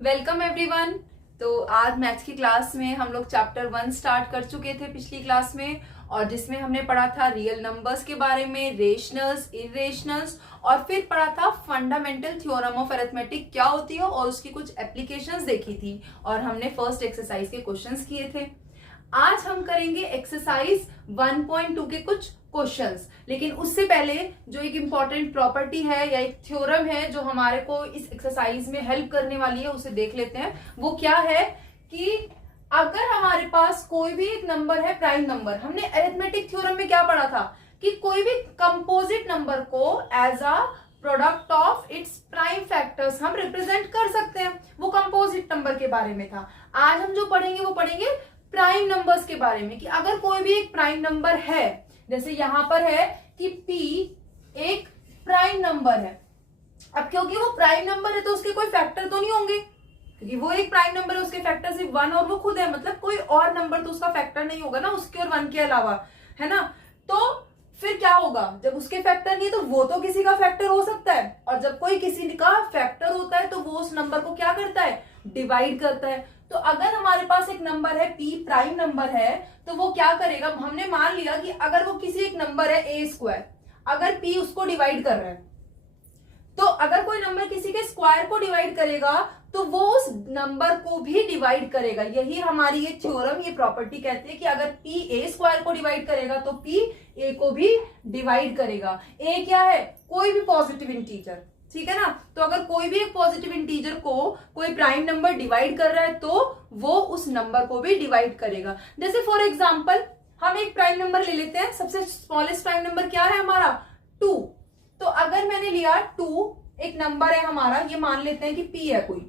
Welcome everyone. तो आज maths की क्लास में हम लोग चैप्टर 1 स्टार्ट कर चुके थे पिछली क्लास में, और जिसमें हमने पढ़ा था रियल नंबर्स के बारे में, रेशनल्स, इरेशनल्स, और फिर पढ़ा था फंडामेंटल थ्योरम ऑफ अरिथमेटिक क्या होती है और उसकी कुछ एप्लीकेशंस देखी थी, और हमने फर्स्ट एक्सरसाइज के क्वेश्चंस किए थे। आज हम करेंगे एक्सरसाइज 1.2 के कुछ क्वेश्चंस, लेकिन उससे पहले जो एक इम्पॉर्टेंट प्रॉपर्टी है या एक थ्योरम है जो हमारे को इस एक्सरसाइज में हेल्प करने वाली है, उसे देख लेते हैं। वो क्या है कि अगर हमारे पास कोई भी एक नंबर है प्राइम नंबर, हमने अरिथमेटिक थ्योरम में क्या पढ़ा था कि कोई भी कंपोजिट नंबर को as a product of its prime factors हम रिप्रेजेंट कर सकते हैं। वो कंपोजिट नंबर के बारे में था। आज हम जो पढ़ेंगे वो पढ़ेंगे प्राइम नंबर्स के बारे में, कि अगर कोई भी एक प्राइम नंबर है, जैसे यहां पर है कि P एक प्राइम नंबर है। अब क्योंकि वो प्राइम नंबर है तो उसके कोई फैक्टर तो नहीं होंगे, क्योंकि वो एक प्राइम नंबर है, उसके फैक्टर सिर्फ 1 और वो खुद है, मतलब कोई और नंबर तो उसका फैक्टर नहीं होगा ना उसके और 1 के अलावा, है ना। तो फिर क्या होगा, जब उसके फैक्टर नहीं है तो वो तो किसी का फैक्टर हो सकता है, और जब कोई किसी का फैक्टर होता है तो वो उस नंबर को क्या करता है, डिवाइड करता है। तो अगर हमारे पास एक नंबर है P प्राइम नंबर है, तो वो क्या करेगा, हमने मान लिया कि अगर वो किसी एक नंबर है A², अगर P उसको डिवाइड कर रहा है, तो अगर कोई नंबर किसी के स्क्वायर को डिवाइड करेगा तो वो उस नंबर को भी डिवाइड करेगा। यही हमारी ये थ्योरम, ये प्रॉपर्टी कहती है कि अगर P A² को डिवाइड करेगा तो P A को भी डिवाइड करेगा। A क्या है, कोई भी पॉजिटिव इंटीजर, ठीक है ना। तो अगर कोई भी एक पॉजिटिव इंटीजर को कोई प्राइम नंबर डिवाइड कर रहा है तो वो उस नंबर को भी डिवाइड करेगा। जैसे फॉर एग्जांपल हम एक प्राइम नंबर ले लेते हैं, सबसे स्मॉलेस्ट प्राइम नंबर क्या है हमारा, 2। तो अगर मैंने लिया 2, एक नंबर है हमारा, ये मान लेते हैं कि P है कोई,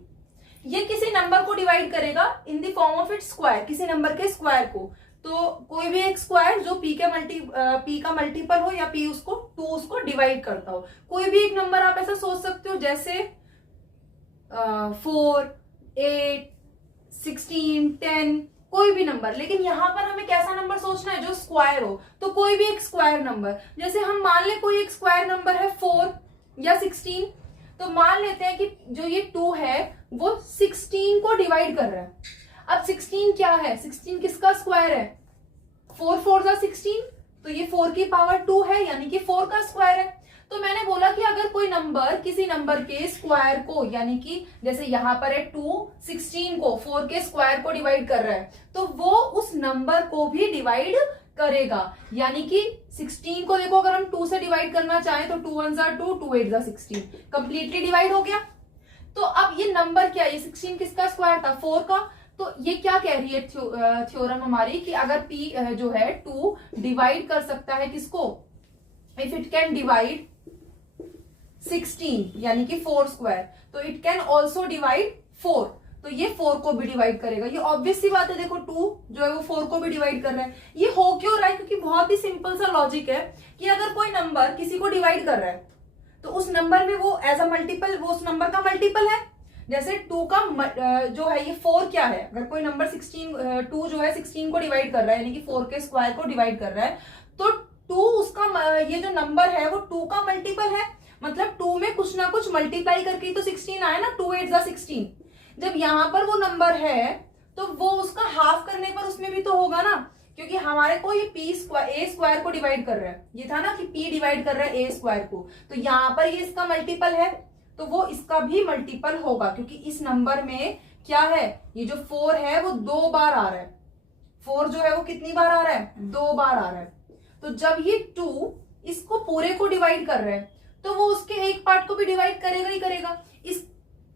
ये किसी नंबर को डिवाइड करेगा in the form of its square, किसी नंबर के स्क्वायर को। तो कोई भी एक स्क्वायर जो P का मल्टीपल हो या P उसको 2 उसको डिवाइड करता हो। कोई भी एक नंबर आप ऐसा सोच सकते हो जैसे 4, 8, 16, 10, कोई भी नंबर, लेकिन यहां पर हमें कैसा नंबर सोचना है जो स्क्वायर हो। तो कोई भी एक स्क्वायर नंबर, जैसे हम मान ले कोई एक स्क्वायर नंबर है 4 या 16, तो मान लेते हैं कि जो ये 2 है वो 16 को डिवाइड कर रहा है। अब 16 क्या है, 16 किसका स्क्वायर है, 4 4 16, तो ये 4 की पावर 2 है, यानी कि 4 का स्क्वायर है। तो मैंने बोला कि अगर कोई नंबर किसी नंबर के स्क्वायर को, यानी कि जैसे यहां पर है 2 16 को 4 के स्क्वायर को डिवाइड कर रहा है, तो वो उस नंबर को भी डिवाइड करेगा। यानी कि 16 को देखो, अगर हम 2 से डिवाइड करना चाहें तो 2 1 2, 2 8 16, कंप्लीटली डिवाइड हो गया। तो अब ये नंबर क्या है, ये 16 किसका स्क्वायर था, 4 का। तो ये क्या कह रही है थ्योरम हमारी, कि अगर P जो है 2 डिवाइड कर सकता है किसको, इफ इट कैन डिवाइड 16 यानी कि 4 स्क्वायर, तो इट कैन ऑल्सो डिवाइड 4, तो ये 4 को भी डिवाइड करेगा। ये ऑब्वियस सी बात है, देखो 2 जो है वो 4 को भी डिवाइड कर रहा है। ये हो क्यों रहा है, क्योंकि बहुत ही सिंपल सा लॉजिक है कि अगर कोई नंबर किसी को डिवाइड कर रहा है तो उस नंबर में वो एज अ मल्टीपल, वो उस नंबर का मल्टीपल है। जैसे 2 का जो है ये 4 क्या है, अगर कोई नंबर 2 जो है 16 को डिवाइड कर रहा है, यानी कि 4 के स्क्वायर को डिवाइड कर रहा है, तो 2 उसका ये जो नंबर है वो 2 का मल्टीपल है, मतलब 2 में कुछ ना कुछ मल्टीप्लाई करके तो 16 आया ना, 2 8 16। जब यहां पर वो नंबर है तो वो उसका हाफ करने पर उसमें भी तो होगा ना, क्योंकि हमारे को ये A² को डिवाइड कर रहा है, ये था ना कि P डिवाइड कर रहा है A² को, तो यहाँ पर ये इसका मल्टीपल है तो वो इसका भी मल्टीपल होगा, क्योंकि इस नंबर में क्या है, ये जो 4 है वो 2 बार आ रहा है। 4 जो है वो कितनी बार आ रहा है, 2 बार आ रहा है। तो जब ये 2 इसको पूरे को डिवाइड कर रहा है तो वो उसके एक पार्ट को भी डिवाइड करेगा ही करेगा।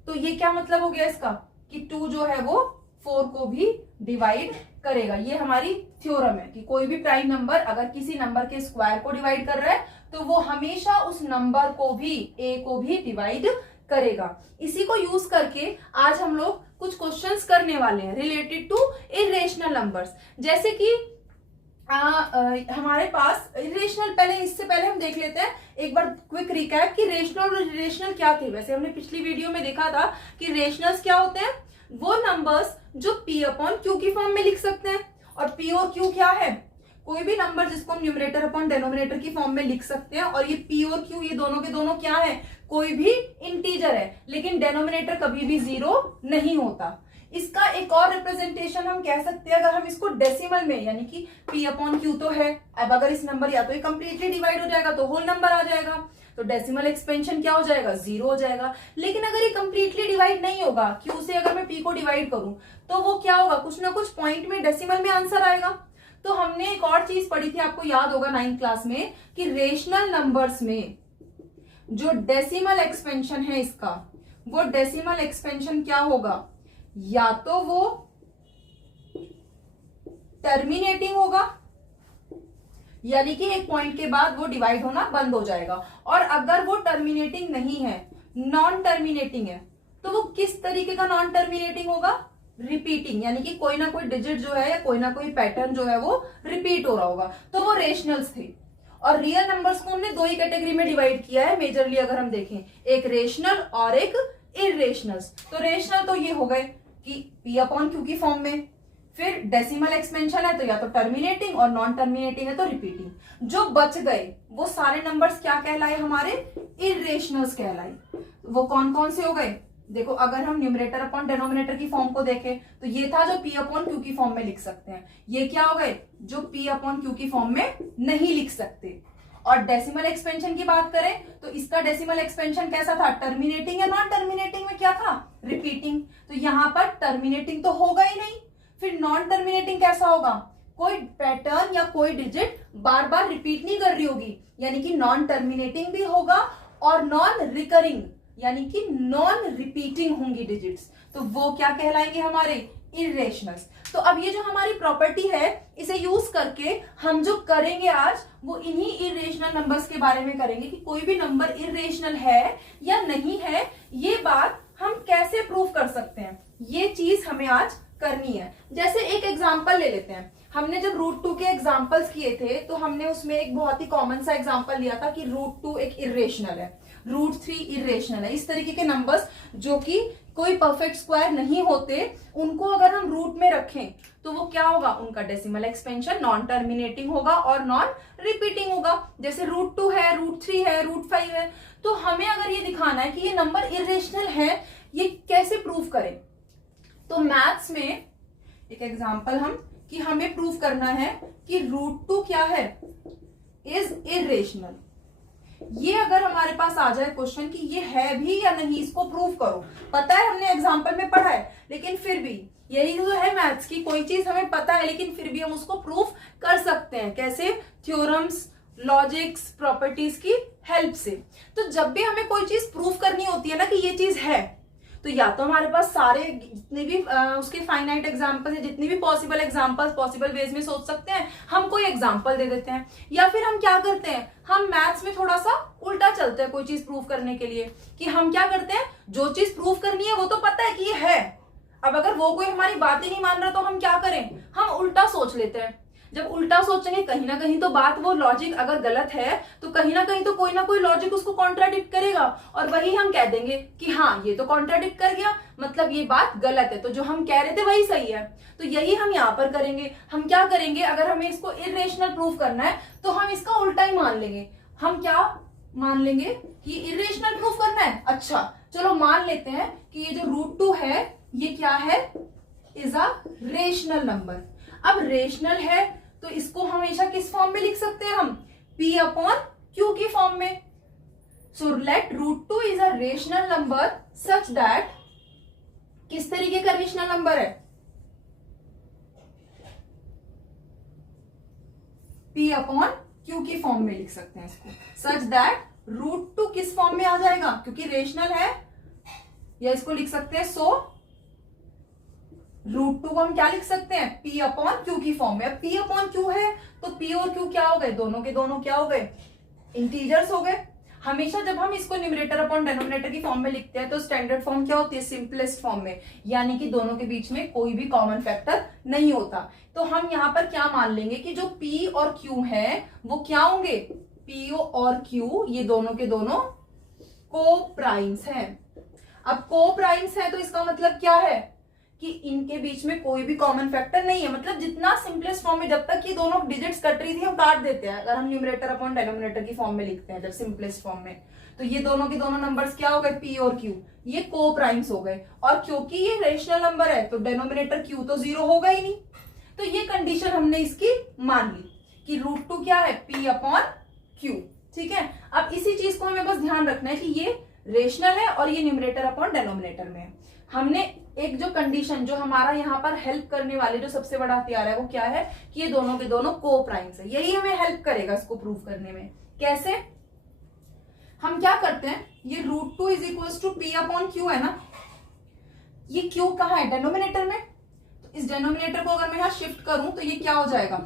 तो ये क्या मतलब हो गया इसका, कि 2 जो है वो 4 को भी डिवाइड करेगा। ये हमारी थ्योरम है कि कोई भी प्राइम नंबर अगर किसी नंबर के स्क्वायर को डिवाइड कर रहा है तो वो हमेशा उस नंबर को भी, A को भी डिवाइड करेगा। इसी को यूज करके आज हम लोग कुछ क्वेश्चंस करने वाले हैं रिलेटेड टू इरेशनल नंबर्स। जैसे कि हमारे पास इरेशनल, पहले इससे पहले हम देख लेते हैं एक बार क्विक रिकैप कि रेशनल और इरेशनल क्या थे। वैसे हमने पिछली वीडियो में देखा था कि रेशनल्स क्या होते हैं, वो नंबर्स जो P/Q की फॉर्म में लिख सकते हैं, और P और Q क्या है, कोई भी नंबर जिसको हम न्यूमरेटर अपॉन डेनोमिनेटर की फॉर्म में लिख सकते हैं, और ये पी और क्यू ये दोनों के दोनों क्या है, कोई भी इंटीजर है, लेकिन डेनोमिनेटर कभी भी 0 नहीं होता। इसका एक और रिप्रेजेंटेशन हम कह सकते हैं, अगर हम इसको डेसिमल में, यानी कि p अपॉन क्यू तो है, अब अगर इस नंबर या तो ये कंप्लीटली डिवाइड हो जाएगा तो होल नंबर आ जाएगा, तो डेसिमल एक्सपेंशन क्या हो जाएगा, 0 हो जाएगा। लेकिन अगर ये कंप्लीटली डिवाइड नहीं होगा, क्यू से अगर मैं p को डिवाइड करूं तो वो क्या होगा, कुछ ना कुछ पॉइंट में डेसिमल में आंसर आएगा। तो हमने एक और चीज पढ़ी थी, आपको याद होगा 9th क्लास में, कि रेशनल नंबर्स में जो डेसिमल एक्सपेंशन है इसका, वो डेसिमल एक्सपेंशन क्या होगा, या तो वो टर्मिनेटिंग होगा, यानी कि एक पॉइंट के बाद वो डिवाइड होना बंद हो जाएगा, और अगर वो टर्मिनेटिंग नहीं है, नॉन टर्मिनेटिंग है, तो वो किस तरीके का नॉन टर्मिनेटिंग होगा, रिपीटिंग, यानी कि कोई ना कोई डिजिट जो है या कोई ना कोई पैटर्न जो है वो रिपीट हो रहा होगा, तो वो रेशनल्स थे। और रियल नंबर्स को हमने दो ही कैटेगरी में डिवाइड किया है मेजरली, अगर हम देखें, एक रेशनल और एक इरेशनल्स। तो रेशनल तो ये हो गए कि p अपॉन क्यू की फॉर्म में, फिर डेसिमल एक्सपेंशन है तो या तो टर्मिनेटिंग, और नॉन टर्मिनेटिंग है तो रिपीटिंग। जो बच गए वो सारे नंबर्स क्या कहलाए, हमारे इरेशनल्स कहलाए। वो कौन कौन से हो गए, देखो अगर हम न्यूमरेटर अपॉन डेनोमिनेटर की फॉर्म को देखें तो ये था जो p अपॉन क्यू की फॉर्म में लिख सकते हैं, ये क्या हो गए, जो p अपॉन क्यू की फॉर्म में नहीं लिख सकते। और डेसिमल एक्सपेंशन की बात करें तो इसका डेसिमल एक्सपेंशन कैसा था, टर्मिनेटिंग या नॉन टर्मिनेटिंग में क्या था, रिपीटिंग। तो यहां पर टर्मिनेटिंग तो होगा ही नहीं, फिर नॉन टर्मिनेटिंग कैसा होगा, कोई पैटर्न या कोई डिजिट बार बार रिपीट नहीं कर रही होगी, यानी कि नॉन टर्मिनेटिंग भी होगा, और नॉन रिकरिंग यानी कि नॉन रिपीटिंग होंगी डिजिट्स, तो वो क्या कहलाएंगे, हमारे इरेशनल्स। तो अब ये जो हमारी प्रॉपर्टी है, इसे यूज करके हम जो करेंगे आज, वो इन्हीं इरेशनल नंबर्स के बारे में करेंगे कि कोई भी नंबर इरेशनल है या नहीं है, ये बात हम कैसे प्रूव कर सकते हैं, ये चीज हमें आज करनी है। जैसे एक एग्जांपल ले लेते हैं, हमने जब √2 के एग्जांपल्स किए थे तो हमने उसमें एक बहुत ही कॉमन सा एग्जांपल लिया था कि √2 एक इरेशनल है, √3 इरेशनल है। इस तरीके के नंबर्स जो कि कोई परफेक्ट स्क्वायर नहीं होते, उनको अगर हम रूट में रखें तो वो क्या होगा, उनका डेसिमल एक्सपेंशन नॉन टर्मिनेटिंग होगा और नॉन रिपीटिंग होगा। जैसे √2 है, √3 है, √5 है। तो हमें अगर ये दिखाना है कि ये नंबर इरेशनल है, ये कैसे प्रूव करें, तो मैथ्स में एक एग्जांपल हम, कि हमें प्रूव करना है कि √2 क्या है, इज इरेशनल। ये अगर हमारे पास आ जाए क्वेश्चन कि ये है भी या नहीं, इसको प्रूव करो। पता है हमने एग्जांपल में पढ़ा है, लेकिन फिर भी यही जो है मैथ्स की, कोई चीज हमें पता है लेकिन फिर भी हम उसको प्रूव कर सकते हैं। कैसे, थ्योरम्स, लॉजिक्स, प्रॉपर्टीज की हेल्प से। तो जब भी हमें कोई चीज प्रूव करनी होती है ना कि ये चीज है, तो या तो हमारे पास सारे जितने भी उसके फाइनाइट एग्जांपल्स है, जितनी भी पॉसिबल एग्जांपल्स पॉसिबल वेज में सोच सकते हैं, हम कोई एग्जांपल दे देते हैं, या फिर हम क्या करते हैं, हम मैथ्स में थोड़ा सा उल्टा चलते हैं कोई चीज प्रूव करने के लिए, कि हम क्या करते हैं, जो चीज प्रूव करनी है वो तो पता है कि ये है, अब अगर वो कोई हमारी बात ही नहीं मान रहा तो हम क्या करें, हम उल्टा सोच लेते हैं। जब उल्टा सोचेंगे कहीं ना कहीं तो बात, वो लॉजिक अगर गलत है तो कहीं ना कहीं तो कोई ना कोई लॉजिक उसको कॉन्ट्राडिक्ट करेगा, और वही हम कह देंगे कि हाँ ये तो कॉन्ट्राडिक्ट कर गया, मतलब ये बात गलत है, तो जो हम कह रहे थे वही सही है। तो यही हम यहाँ पर करेंगे। हम क्या करेंगे, अगर हमें इसको इरेशनल प्रूव करना है तो हम इसका उल्टा ही मान लेंगे। हम क्या मान लेंगे कि इरेशनल प्रूव करना है, अच्छा चलो मान लेते हैं कि ये जो √2 है ये क्या है, इज अ रेशनल नंबर। अब रेशनल है तो इसको हमेशा किस फॉर्म में लिख सकते हैं हम, p अपॉन क्यू की फॉर्म में। So let √2 is a rational number such that, किस तरीके का रेशनल नंबर है, p अपॉन क्यू की फॉर्म में लिख सकते हैं इसको, सच दैट √2 किस फॉर्म में आ जाएगा, क्योंकि रेशनल है, या इसको लिख सकते हैं सो √2 को हम क्या लिख सकते हैं, p अपॉन क्यू की फॉर्म में। अब p अपॉन क्यू है तो p और q क्या हो गए, दोनों के दोनों क्या हो गए, इंटीजर्स हो गए। हमेशा जब हम इसको न्यूमरेटर अपॉन डेनोमिनेटर की फॉर्म में लिखते हैं तो स्टैंडर्ड फॉर्म क्या होती है, सिंपलेस्ट फॉर्म में, यानी कि दोनों के बीच में कोई भी कॉमन फैक्टर नहीं होता। तो हम यहाँ पर क्या मान लेंगे कि जो p और q है वो क्या होंगे, p और q ये दोनों के दोनों को प्राइम्स हैं। अब को प्राइम्स है तो इसका मतलब क्या है कि इनके बीच में कोई भी कॉमन फैक्टर नहीं है। मतलब जितना सिंपलेस्ट फॉर्म में, जब तक ये दोनों डिजिट्स कट रही थी हम काट देते हैं, अगर हम न्यूमरेटर अपॉन डिनोमिनेटर की फॉर्म में लिखते हैं जब सिंपलेस्ट फॉर्म में, तो ये दोनों के दोनों नंबर्स क्या हो गए, पी और क्यू, ये को प्राइम्स हो गए। और क्योंकि ये रेशनल नंबर है तो डिनोमिनेटर क्यू तो जीरो होगा ही नहीं, तो ये कंडीशन हमने इसकी मान ली कि √2 क्या है, पी अपॉन क्यू। ठीक है, अब इसी चीज को हमें बस ध्यान रखना है कि ये रेशनल है और ये न्यूमरेटर अपॉन डिनोमिनेटर में है। हमने एक जो कंडीशन जो हमारा यहाँ पर हेल्प करने वाले जो सबसे बड़ा हथियार है वो क्या है कि ये दोनों के दोनों को प्राइम्स है, यही हमें हेल्प करेगा इसको प्रूव करने में। कैसे, हम क्या करते हैं, ये √2 is equal to P upon Q है ना, ये क्यू कहाँ है, डिनोमिनेटर में, तो इस डिनोमिनेटर को अगर मैं यहाँ शिफ्ट करूं तो ये क्या हो जाएगा,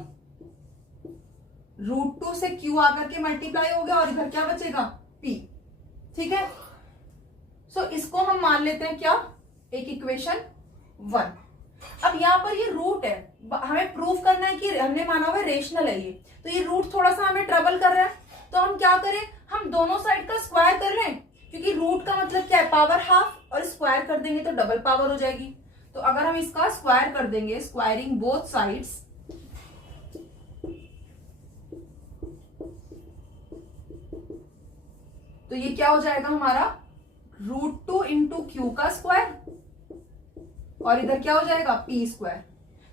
√2 से क्यू आकर के मल्टीप्लाई हो गया और इधर क्या बचेगा, पी। ठीक है, सो इसको हम मान लेते हैं क्या, एक इक्वेशन 1। अब यहाँ पर ये रूट है, हमें प्रूव करना है कि हमने माना हुआ रेशनल है ये, तो ये रूट थोड़ा सा हमें ट्रबल कर रहा है, तो हम क्या करें, हम दोनों साइड का स्क्वायर कर लें, क्योंकि रूट का मतलब क्या है, पावर हाफ, और स्क्वायर कर देंगे तो डबल पावर हो जाएगी। तो अगर हम इसका स्क्वायर कर देंगे, स्क्वायरिंग बोथ साइड्स, तो ये क्या हो जाएगा हमारा √2 इंटू क्यू का स्क्वायर, और इधर क्या हो जाएगा पी स्क्वायर।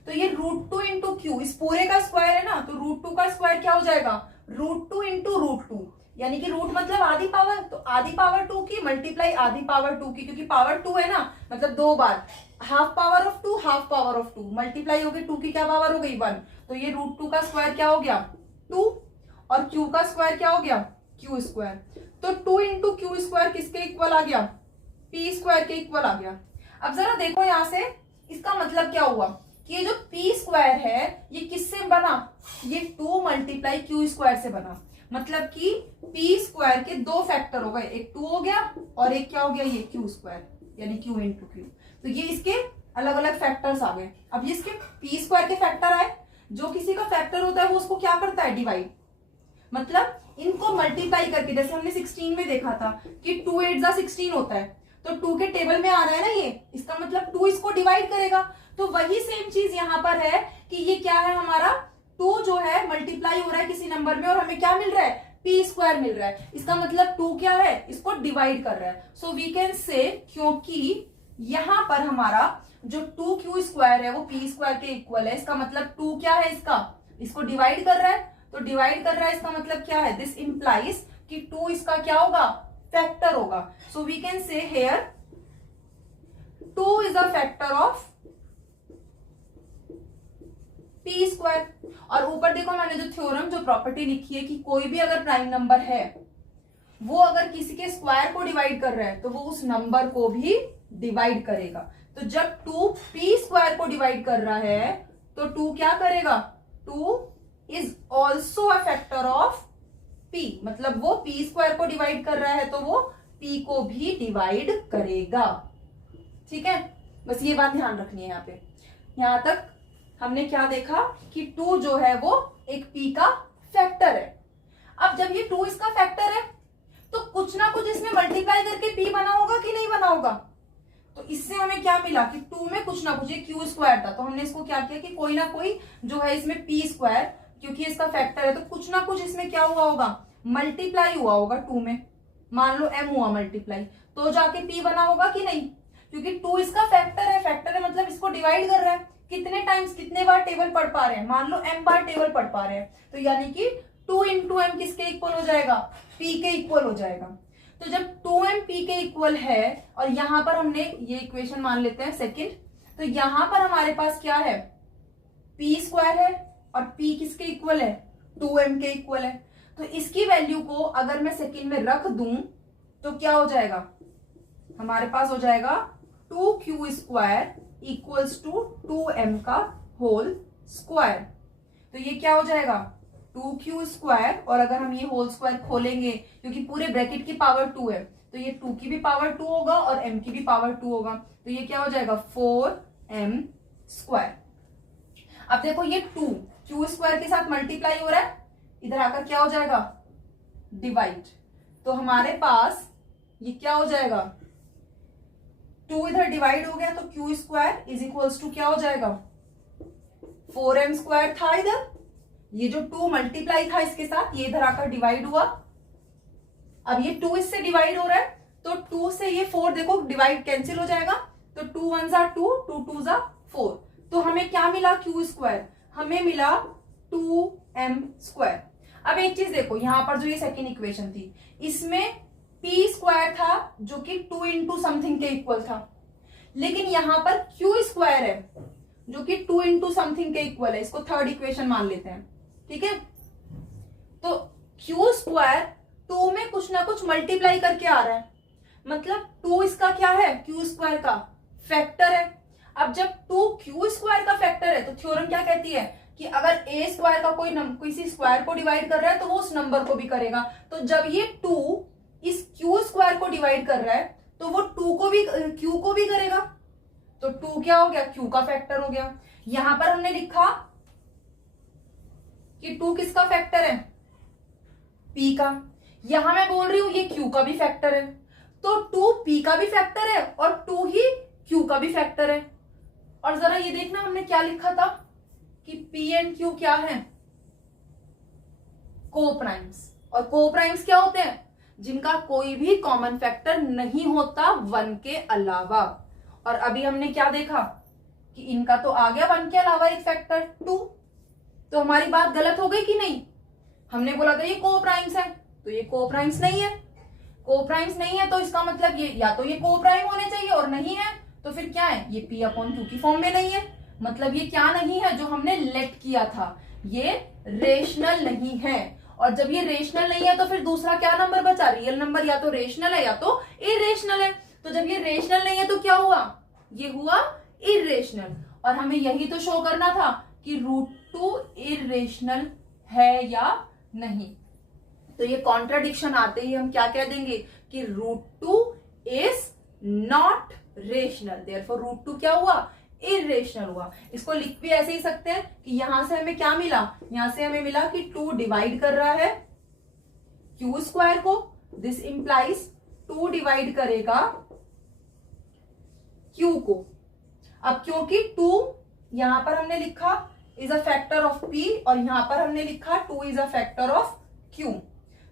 तो ये √2 इंटू क्यू इस पूरे का स्क्वायर है ना, तो √2 का स्क्वायर क्या हो जाएगा, √2 इंटू √2, यानी कि रूट मतलब आधी पावर, तो आधी पावर 2 की मल्टीप्लाई आधी पावर 2 की, क्योंकि पावर 2 है ना, मतलब 2 बार, half power of 2 half power of 2 multiply हो गई, 2 की क्या पावर हो गई 1, तो ये √2 का स्क्वायर क्या हो गया 2, और क्यू का स्क्वायर क्या हो गया क्यू स्क्वायर। तो 2 इंटू क्यू स्क्वायर किसके इक्वल आ गया, पी स्क्वायर के इक्वल आ गया। अब जरा देखो यहां से, इसका मतलब क्या हुआ कि ये जो पी स्क्वायर है ये किससे बना, ये 2 मल्टीप्लाई क्यू स्क्वायर से बना, मतलब कि पी स्क्वायर के 2 फैक्टर हो गए, एक 2 हो गया और एक क्या हो गया ये क्यू स्क्वायर, यानी क्यू इंटू क्यू। तो ये इसके अलग अलग फैक्टर्स आ गए। अब ये इसके पी स्क्वायर के फैक्टर आए, जो किसी का फैक्टर होता है वो उसको क्या करता है, डिवाइड, मतलब इनको मल्टीप्लाई करके, जैसे हमने 16 में देखा था कि 2 8 जा 16 होता है, तो 2 के टेबल में आ रहा है ना ये, इसका मतलब 2 इसको डिवाइड करेगा। तो वही सेम चीज यहाँ पर है कि ये क्या है हमारा 2 जो है मल्टीप्लाई हो रहा है किसी नंबर में और हमें क्या मिल रहा है, पी स्क्वायर मिल रहा है, इसका मतलब 2 क्या है, इसको डिवाइड कर रहा है। सो वी कैन से, क्योंकि यहां पर हमारा जो 2 क्यू स्क्वायर है वो पी स्क्वायर के इक्वल है, इसका मतलब 2 क्या है इसका, इसको डिवाइड कर रहा है, तो डिवाइड कर रहा है इसका मतलब क्या है, दिस इंप्लाइज कि 2 इसका क्या होगा, फैक्टर होगा। So we can say here 2 is a factor of P square. और ऊपर देखो मैंने जो थ्योरम, जो प्रॉपर्टी लिखी है कि कोई भी अगर प्राइम नंबर है वो अगर किसी के स्क्वायर को डिवाइड कर रहा है तो वो उस नंबर को भी डिवाइड करेगा। तो जब 2 पी स्क्वायर को डिवाइड कर रहा है तो 2 क्या करेगा, 2 is also a factor of P, मतलब वो पी स्क्वायर को डिवाइड कर रहा है तो वो पी को भी डिवाइड करेगा। ठीक है, बस ये बात ध्यान रखनी है यहाँ पे। यहां तक हमने क्या देखा कि 2 जो है वो एक पी का फैक्टर है। अब जब ये 2 इसका फैक्टर है तो कुछ ना कुछ इसमें मल्टीप्लाई करके पी बना होगा कि नहीं बना होगा। तो इससे हमें क्या मिला कि 2 में कुछ ना कुछ, ये क्यू स्क्वायर था तो हमने इसको क्या किया कि कोई ना कोई जो है इसमें पी स्क्वायर, क्योंकि इसका फैक्टर है तो कुछ ना कुछ इसमें क्या हुआ होगा, मल्टीप्लाई हुआ होगा 2 में, मान लो m हुआ मल्टीप्लाई, तो जाके p बना होगा कि नहीं, क्योंकि 2 इसका फैक्टर है मतलब इसको डिवाइड कर रहा है, कितने टाइम्स कितने बार टेबल पढ़ पा रहे हैं, मान लो m बार टेबल पढ़ पा रहे हैं, तो यानी कि 2 इंटू एम किसके इक्वल हो जाएगा, p के इक्वल हो जाएगा। तो जब 2m p के इक्वल है और यहां पर हमने ये इक्वेशन मान लेते हैं सेकंड, तो यहां पर हमारे पास क्या है, p स्क्वायर है और p किसके इक्वल है, 2m के इक्वल है। तो इसकी वैल्यू को अगर मैं सेकंड में रख दूं तो क्या हो जाएगा, हमारे पास हो जाएगा 2q square equals to 2m का होल स्क्वायर। तो ये क्या हो जाएगा 2q स्क्वायर, और अगर हम ये होल स्क्वायर खोलेंगे क्योंकि पूरे ब्रैकेट की पावर 2 है तो ये 2 की भी पावर 2 होगा और m की भी पावर 2 होगा, तो ये क्या हो जाएगा 4m स्क्वायर। अब देखो ये 2 q स्क्वायर के साथ मल्टीप्लाई हो रहा है, इधर आकर क्या हो जाएगा डिवाइड, तो हमारे पास ये क्या हो जाएगा 2 इधर डिवाइड हो गया तो Q square is equals to क्या हो जाएगा 4m स्क्वायर था इधर, ये जो 2 मल्टीप्लाई था इसके साथ ये इधर आकर डिवाइड हुआ, अब ये 2 इससे डिवाइड हो रहा है तो 2 से ये 4 देखो डिवाइड कैंसिल हो जाएगा, तो 2 1 जा 2, 2 2 जा 4, तो हमें क्या मिला क्यू स्क्वायर, हमें मिला 2m स्क्वायर। अब एक चीज देखो यहां पर जो ये सेकेंड इक्वेशन थी इसमें p स्क्वायर था जो कि 2 इंटू समथिंग के इक्वल था, लेकिन यहां पर q स्क्वायर है जो कि 2 इंटू समथिंग के इक्वल है, इसको थर्ड इक्वेशन मान लेते हैं, ठीक है। तो q स्क्वायर 2 में कुछ ना कुछ मल्टीप्लाई करके आ रहा है, मतलब 2 इसका क्या है q स्क्वायर का फैक्टर है। अब जब 2 q स्क्वायर का फैक्टर है तो थ्योरम क्या कहती है कि अगर a स्क्वायर का कोई किसी स्क्वायर को डिवाइड कर रहा है तो वो उस नंबर को भी करेगा, तो जब ये 2 इस q स्क्वायर को डिवाइड कर रहा है तो वो 2 को भी q को भी करेगा, तो 2 क्या हो गया q का फैक्टर हो गया। यहां पर हमने लिखा कि 2 किसका फैक्टर है p का, यहां मैं बोल रही हूं ये q का भी फैक्टर है, तो 2 p का भी फैक्टर है और 2 ही q का भी फैक्टर है। और जरा ये देखना हमने क्या लिखा था कि p एंड q क्या है कोप्राइम्स, और कोप्राइम्स क्या होते हैं जिनका कोई भी कॉमन फैक्टर नहीं होता 1 के अलावा। और अभी हमने क्या देखा कि इनका तो आ गया 1 के अलावा एक फैक्टर 2, तो हमारी बात गलत हो गई कि नहीं, हमने बोला था ये कोप्राइम्स है तो ये कोप्राइम्स नहीं है, कोप्राइम्स नहीं है तो इसका मतलब ये या तो ये कोप्राइम होने चाहिए और नहीं है तो फिर क्या है ये p अपॉन 2 की फॉर्म में नहीं है, मतलब ये क्या नहीं है जो हमने लेट किया था ये रेशनल नहीं है। और जब ये रेशनल नहीं है तो फिर दूसरा क्या नंबर बचा रियल नंबर, या तो रेशनल है या तो इरेशनल है, तो जब ये रेशनल नहीं है तो क्या हुआ ये हुआ इरेशनल, और हमें यही तो शो करना था कि √2 इरेशनल है या नहीं। तो ये कॉन्ट्राडिक्शन आते ही हम क्या कह देंगे कि √2 इज नॉट रेशनल, देयरफॉर √2 क्या हुआ इरेशनल हुआ। इसको लिख भी ऐसे ही सकते हैं कि यहां से हमें क्या मिला, यहां से हमें मिला कि 2 डिवाइड कर रहा है q स्क्वायर को, दिस इंप्लाइज 2 डिवाइड करेगा q को। अब क्योंकि 2 यहां पर हमने लिखा is a factor of p और यहां पर हमने लिखा 2 is a factor of q,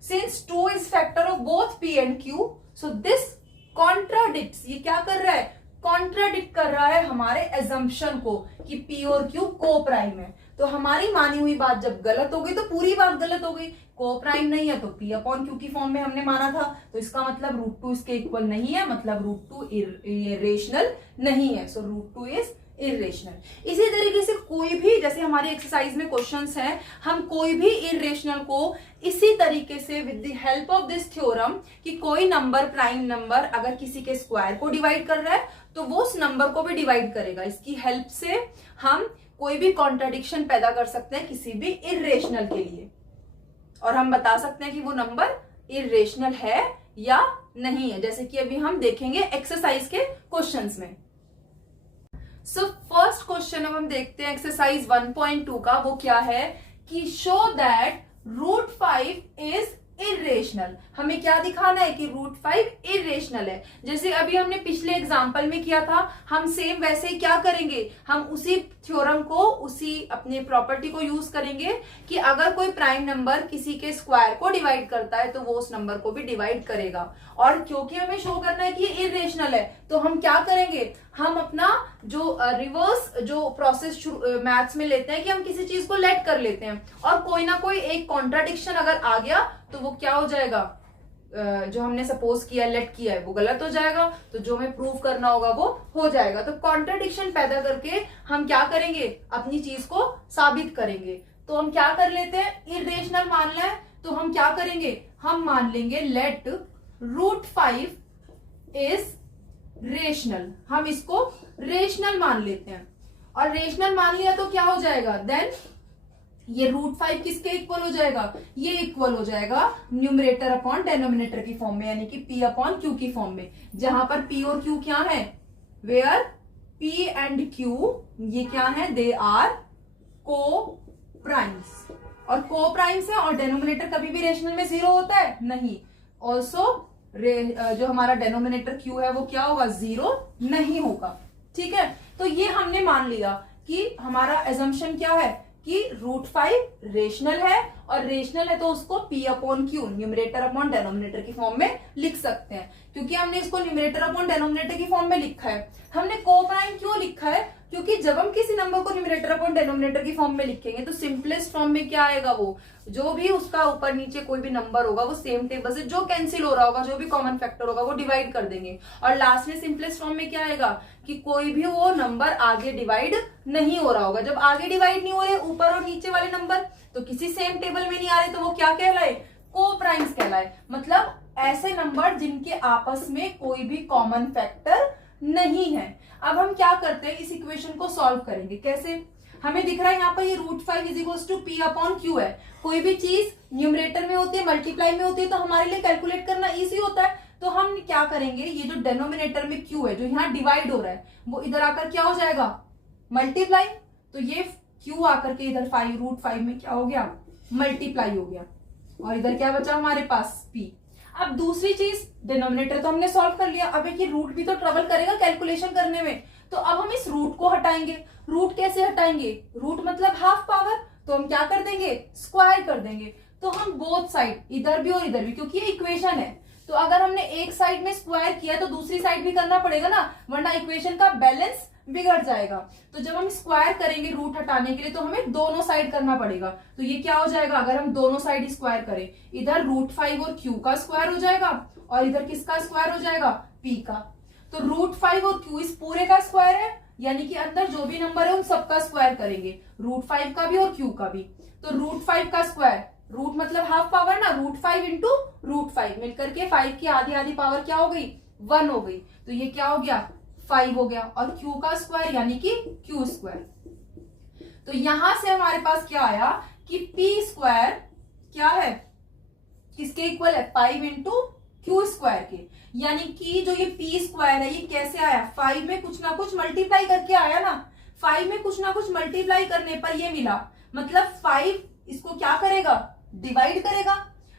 since 2 is factor of both p and q, so this contradicts, ये क्या कर रहा है कॉन्ट्राडिक्ट कर रहा है हमारे एजम्पशन को कि p और q को प्राइम है। तो हमारी मानी हुई बात जब गलत हो गई तो पूरी बात गलत हो गई, को प्राइम नहीं है तो p अपॉन q की फॉर्म में हमने माना था, तो इसका मतलब √2 इसके इक्वल नहीं है, मतलब √2 इरेशनल नहीं है, सो √2 इज इरेशनल। इसी तरीके से कोई भी जैसे हमारी एक्सरसाइज में क्वेश्चंस हैं, हम कोई भी इरेशनल को इसी तरीके से with the help of this theorem कि कोई नंबर प्राइम नंबर अगर किसी के स्क्वायर को डिवाइड कर रहा है तो वो उस नंबर को भी डिवाइड करेगा, इसकी हेल्प से हम कोई भी कॉन्ट्राडिक्शन पैदा कर सकते हैं किसी भी इरेशनल के लिए, और हम बता सकते हैं कि वो नंबर इरेशनल है या नहीं है, जैसे कि अभी हम देखेंगे एक्सरसाइज के क्वेश्चंस में। सो फर्स्ट क्वेश्चन अब हम देखते हैं एक्सरसाइज 1.2 का, वो क्या है कि शो दैट √5 इज इरेशनल। हमें क्या दिखाना है कि √5 इरेशनल है, जैसे अभी हमने पिछले एग्जांपल में किया था, हम सेम वैसे ही क्या करेंगे, हम उसी थ्योरम को उसी अपने प्रॉपर्टी को यूज करेंगे कि अगर कोई प्राइम नंबर किसी के स्क्वायर को डिवाइड करता है तो वो उस नंबर को भी डिवाइड करेगा, और क्योंकि हमें शो करना है कि ये इरेशनल है तो हम क्या करेंगे, हम अपना जो रिवर्स जो प्रोसेस मैथ्स में लेते हैं कि हम किसी चीज को लेट कर लेते हैं और कोई ना कोई एक कॉन्ट्राडिक्शन अगर आ गया तो वो क्या हो जाएगा, जो हमने सपोज किया लेट किया है वो गलत हो जाएगा, तो जो हमें प्रूव करना होगा वो हो जाएगा। तो कॉन्ट्राडिक्शन पैदा करके हम क्या करेंगे, अपनी चीज को साबित करेंगे। तो हम क्या कर लेते हैं, इरेशनल मानना है तो हम क्या करेंगे, हम मान लेंगे लेट √5 इज रेशनल, हम इसको रेशनल मान लेते हैं, और रेशनल मान लिया तो क्या हो जाएगा, देन ये √5 किसके इक्वल हो जाएगा, ये इक्वल हो जाएगा न्यूमरेटर अपॉन डेनोमिनेटर की फॉर्म में, यानी कि p अपॉन q की फॉर्म में, जहां पर p और q क्या है, वेयर p एंड q ये क्या है, दे आर को प्राइम्स, और को प्राइम्स है और डेनोमिनेटर कभी भी रेशनल में 0 होता है नहीं, ऑल्सो जो हमारा डेनोमिनेटर क्यू है वो क्या होगा, 0 नहीं होगा। ठीक है, तो ये हमने मान लिया कि हमारा एजम्पशन क्या है कि √5 रेशनल है, और रेशनल है तो उसको P upon Q, numerator upon denominator की फॉर्म में लिख सकते हैं। क्योंकि हमने इसको न्यूमरेटर अपॉन डेनोमिनेटर की फॉर्म में लिखा है, हमने कोप्राइम क्यों लिखा है, क्योंकि जब हम किसी नंबर को न्यूमरेटर अपॉन डेनोमिनेटर की फॉर्म में लिखेंगे तो सिंपलेस्ट फॉर्म में क्या आएगा, वो जो भी उसका ऊपर नीचे कोई भी नंबर होगा वो सेम टेबल से जो कैंसिल हो रहा होगा, जो भी कॉमन फैक्टर होगा वो डिवाइड कर देंगे, और लास्ट में सिंपलेस्ट फॉर्म में क्या आएगा कि कोई भी वो नंबर आगे डिवाइड नहीं हो रहा होगा। जब आगे डिवाइड नहीं हो रहे ऊपर और नीचे वाले नंबर, तो किसी सेम टेबल में नहीं आ रहे, तो वो क्या कहलाए, कोप्राइम्स कहलाए। मतलब ऐसे नंबर जिनके आपस में कोई भी कॉमन फैक्टर नहीं है। अब हम क्या करते हैं, इस इक्वेशन को सॉल्व करेंगे। कैसे, हमें दिख रहा है यहाँ पर ये √5 = P अपॉन क्यू है। कोई भी चीज न्यूमरेटर में होती है, मल्टीप्लाई में होती है, तो हमारे लिए कैलकुलेट करना इजी होता है। तो हम क्या करेंगे, ये जो डेनोमिनेटर में क्यू है, जो यहाँ डिवाइड हो रहा है, वो इधर आकर क्या हो जाएगा, मल्टीप्लाई। तो ये क्यू आकर के इधर √5 में क्या हो गया, मल्टीप्लाई हो गया, और इधर क्या बचा हमारे पास, P। अब दूसरी चीज, डिनोमिनेटर तो हमने सॉल्व कर लिया, अब ये रूट भी तो ट्रबल करेगा कैलकुलेशन करने में, तो अब हम इस रूट को हटाएंगे। रूट कैसे हटाएंगे, रूट मतलब हाफ पावर, तो हम क्या कर देंगे, स्क्वायर कर देंगे। तो हम बोथ साइड, इधर भी और इधर भी, क्योंकि ये इक्वेशन है, तो अगर हमने एक साइड में स्क्वायर किया तो दूसरी साइड भी करना पड़ेगा ना, वरना इक्वेशन का बैलेंस बिगड़ जाएगा। तो जब हम स्क्वायर करेंगे रूट हटाने के लिए, तो हमें दोनों साइड करना पड़ेगा। तो ये क्या हो जाएगा, अगर हम दोनों साइड स्क्वायर करें, इधर √5 और क्यू का स्क्वायर हो जाएगा, और इधर किसका स्क्वायर हो जाएगा, P का। तो √5 और क्यू इस पूरे का स्क्वायर है, यानी कि अंदर जो भी नंबर है उन सबका स्क्वायर करेंगे, √5 का भी और क्यू का भी। तो √5 का स्क्वायर, रूट मतलब हाफ पावर ना, √5 इंटू √5 मिलकर के 5 की आधी आधी पावर क्या हो गई, 1 हो गई। तो ये क्या हो गया, 5 हो गया, और क्यू का स्क्वायर यानी कि क्यू स्क्वायर। तो यहां से हमारे पास क्या आया कि P स्क्वायर क्या है, किसके इक्वल है, 5 इंटू क्यू स्क्वायर के। यानी कि जो ये P स्क्वायर है ये कैसे आया, 5 में कुछ ना कुछ मल्टीप्लाई करके आया ना, 5 में कुछ ना कुछ मल्टीप्लाई करने पर ये मिला। मतलब 5 इसको क्या करेगा, डिवाइड करेगा।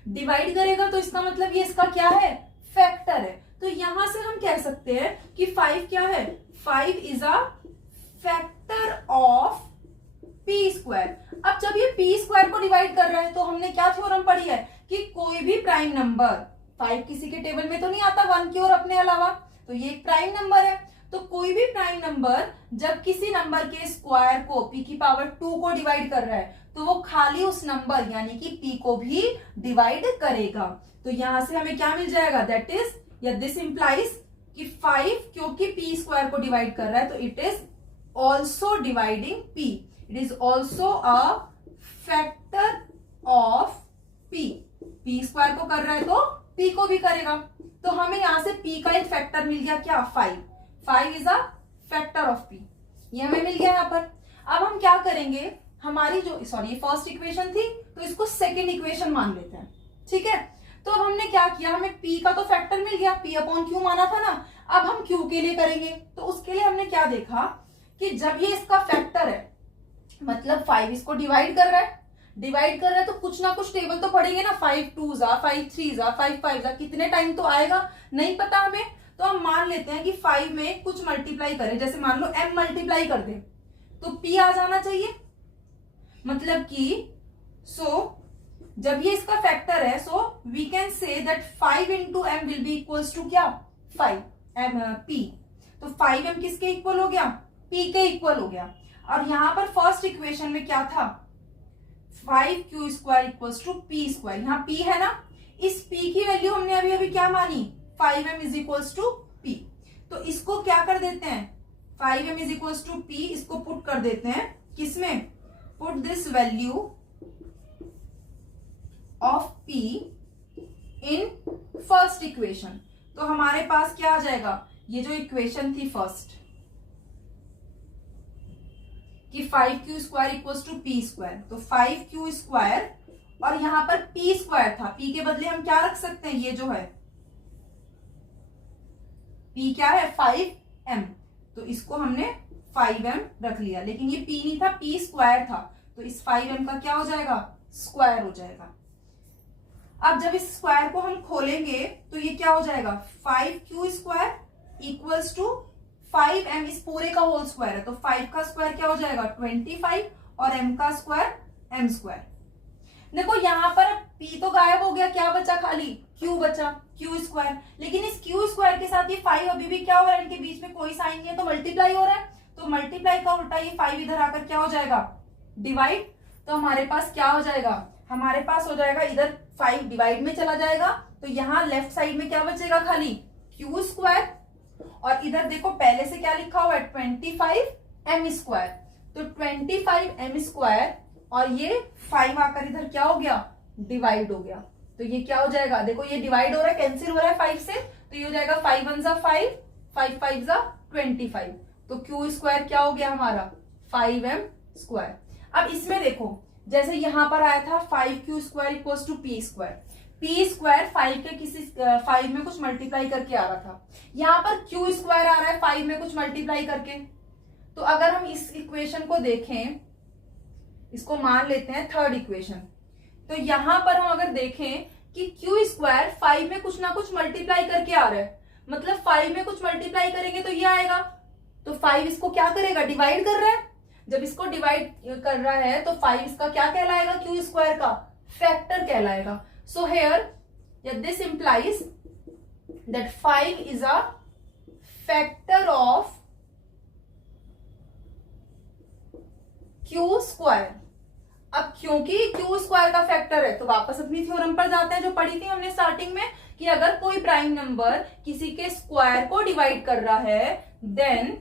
डिवाइड करेगा तो इसका मतलब ये इसका क्या है, फैक्टर है। तो यहां से हम कह सकते हैं कि 5 क्या है, 5 is a factor of P square. अब जब ये P स्क्वायर को डिवाइड कर रहा है, तो हमने क्या थ्योरम पढ़ी है कि कोई भी प्राइम नंबर, 5 किसी के टेबल में तो नहीं आता 1 की और अपने अलावा, तो ये एक प्राइम नंबर है। तो कोई भी प्राइम नंबर जब किसी नंबर के स्क्वायर को P की पावर 2 को डिवाइड कर रहा है, तो वो खाली उस नंबर यानी कि P को भी डिवाइड करेगा। तो यहां से हमें क्या मिल जाएगा, दैट इज, या दिस इंप्लाइज कि 5 क्योंकि P स्क्वायर को डिवाइड कर रहा है, तो it is also dividing P, it is also a factor of P। P square को कर रहा है तो P को भी करेगा। तो हमें यहां से P का एक फैक्टर मिल गया, क्या, 5 is a factor of P, ये हमें मिल गया यहाँ पर। अब हम क्या करेंगे, हमारी जो ये फर्स्ट इक्वेशन थी, तो इसको सेकेंड इक्वेशन मान लेते हैं। ठीक है, तो अब हमने क्या किया, हमें P का तो फैक्टर मिल गया, P अपॉन क्यू माना था ना। अब हम Q के लिए करेंगे, तो उसके लिए हमने क्या देखा कि जब ये इसका फैक्टर है, मतलब 5 इसको डिवाइड कर रहा है, तो कुछ ना कुछ टेबल तो पड़ेंगे ना, 5 2 जा, 5 3 जा, 5 5 जा, कितने टाइम तो आएगा नहीं पता हमें। तो हम मान लेते हैं कि 5 में कुछ मल्टीप्लाई करें, जैसे मान लो m मल्टीप्लाई कर दे, तो P आ जाना चाहिए। मतलब कि जब ये इसका फैक्टर है, so we can say that 5 into m will be equals to क्या, 5 m P। तो 5m किसके इक्वल हो गया, P के इक्वल हो गया। और यहां पर फर्स्ट इक्वेशन में क्या था, 5q square equals to P square, यहाँ P है ना, इस P की वैल्यू हमने अभी अभी क्या मानी, 5m is equals to P। तो इसको क्या कर देते हैं, 5m is equals to P, इसको पुट कर देते हैं किसमें, put this value of P in first equation. तो हमारे पास क्या आ जाएगा, ये जो इक्वेशन थी फर्स्ट कि 5q square equals to P square, तो 5q स्क्वायर, और यहां पर P स्क्वायर था, P के बदले हम क्या रख सकते हैं, ये जो है P क्या है, 5m, तो इसको हमने 5m रख लिया, लेकिन ये P नहीं था, P स्क्वायर था, तो इस 5m का क्या हो जाएगा, स्क्वायर हो जाएगा। अब जब इस स्क्वायर को हम खोलेंगे तो ये क्या हो जाएगा, 5q square equals to 5m, इस पूरे का होल स्क्वायर है तो 5 का स्क्वायर क्या हो जाएगा 25 और m का स्क्वायर m स्क्वायर। देखो यहाँ पर p तो गायब हो गया, क्या बचा, खाली q बचा, q स्क्वायर। लेकिन इस q स्क्वायर के साथ ये 5 अभी भी क्या हो रहा है, इनके बीच में कोई साइन नहीं है तो मल्टीप्लाई हो रहा है, तो मल्टीप्लाई का उल्टा ये 5 इधर आकर क्या हो जाएगा, डिवाइड। तो हमारे पास क्या हो जाएगा, हमारे पास हो जाएगा इधर 5 डिवाइड में चला जाएगा तो यहाँ लेफ्ट साइड में क्या बचेगा, खाली q स्क्वायर। और इधर देखो पहले से क्या लिखा हुआ है 25m स्क्वायर, तो 25m स्क्वायर और ये 5 आकर इधर क्या हो गया, डिवाइड हो गया। तो ये क्या हो जाएगा, देखो ये डिवाइड हो रहा है, कैंसिल हो रहा है 5 से, तो ये हो जाएगा 5 1 जा 5, 5 5 जा 25, तो q स्क्वायर क्या हो गया हमारा 5m स्क्वायर। अब इसमें देखो जैसे यहां पर आया था 5q square equals to p square, p square 5 के किसी 5 में कुछ मल्टीप्लाई करके आ रहा था, यहाँ पर q स्क्वायर आ रहा है 5 में कुछ मल्टीप्लाई करके। तो अगर हम इस इक्वेशन को देखें, इसको मान लेते हैं थर्ड इक्वेशन, तो यहां पर हम अगर देखें कि q स्क्वायर 5 में कुछ ना कुछ मल्टीप्लाई करके आ रहा है, मतलब 5 में कुछ मल्टीप्लाई करेंगे तो ये आएगा, तो 5 इसको क्या करेगा, डिवाइड कर रहा है। जब इसको डिवाइड कर रहा है तो 5 इसका क्या कहलाएगा, q स्क्वायर का फैक्टर कहलाएगा। So here this implies that 5 is a factor of q square. अब क्योंकि q स्क्वायर का फैक्टर है तो वापस अपनी थ्योरम पर जाते हैं जो पढ़ी थी हमने स्टार्टिंग में, कि अगर कोई प्राइम नंबर किसी के स्क्वायर को डिवाइड कर रहा है देन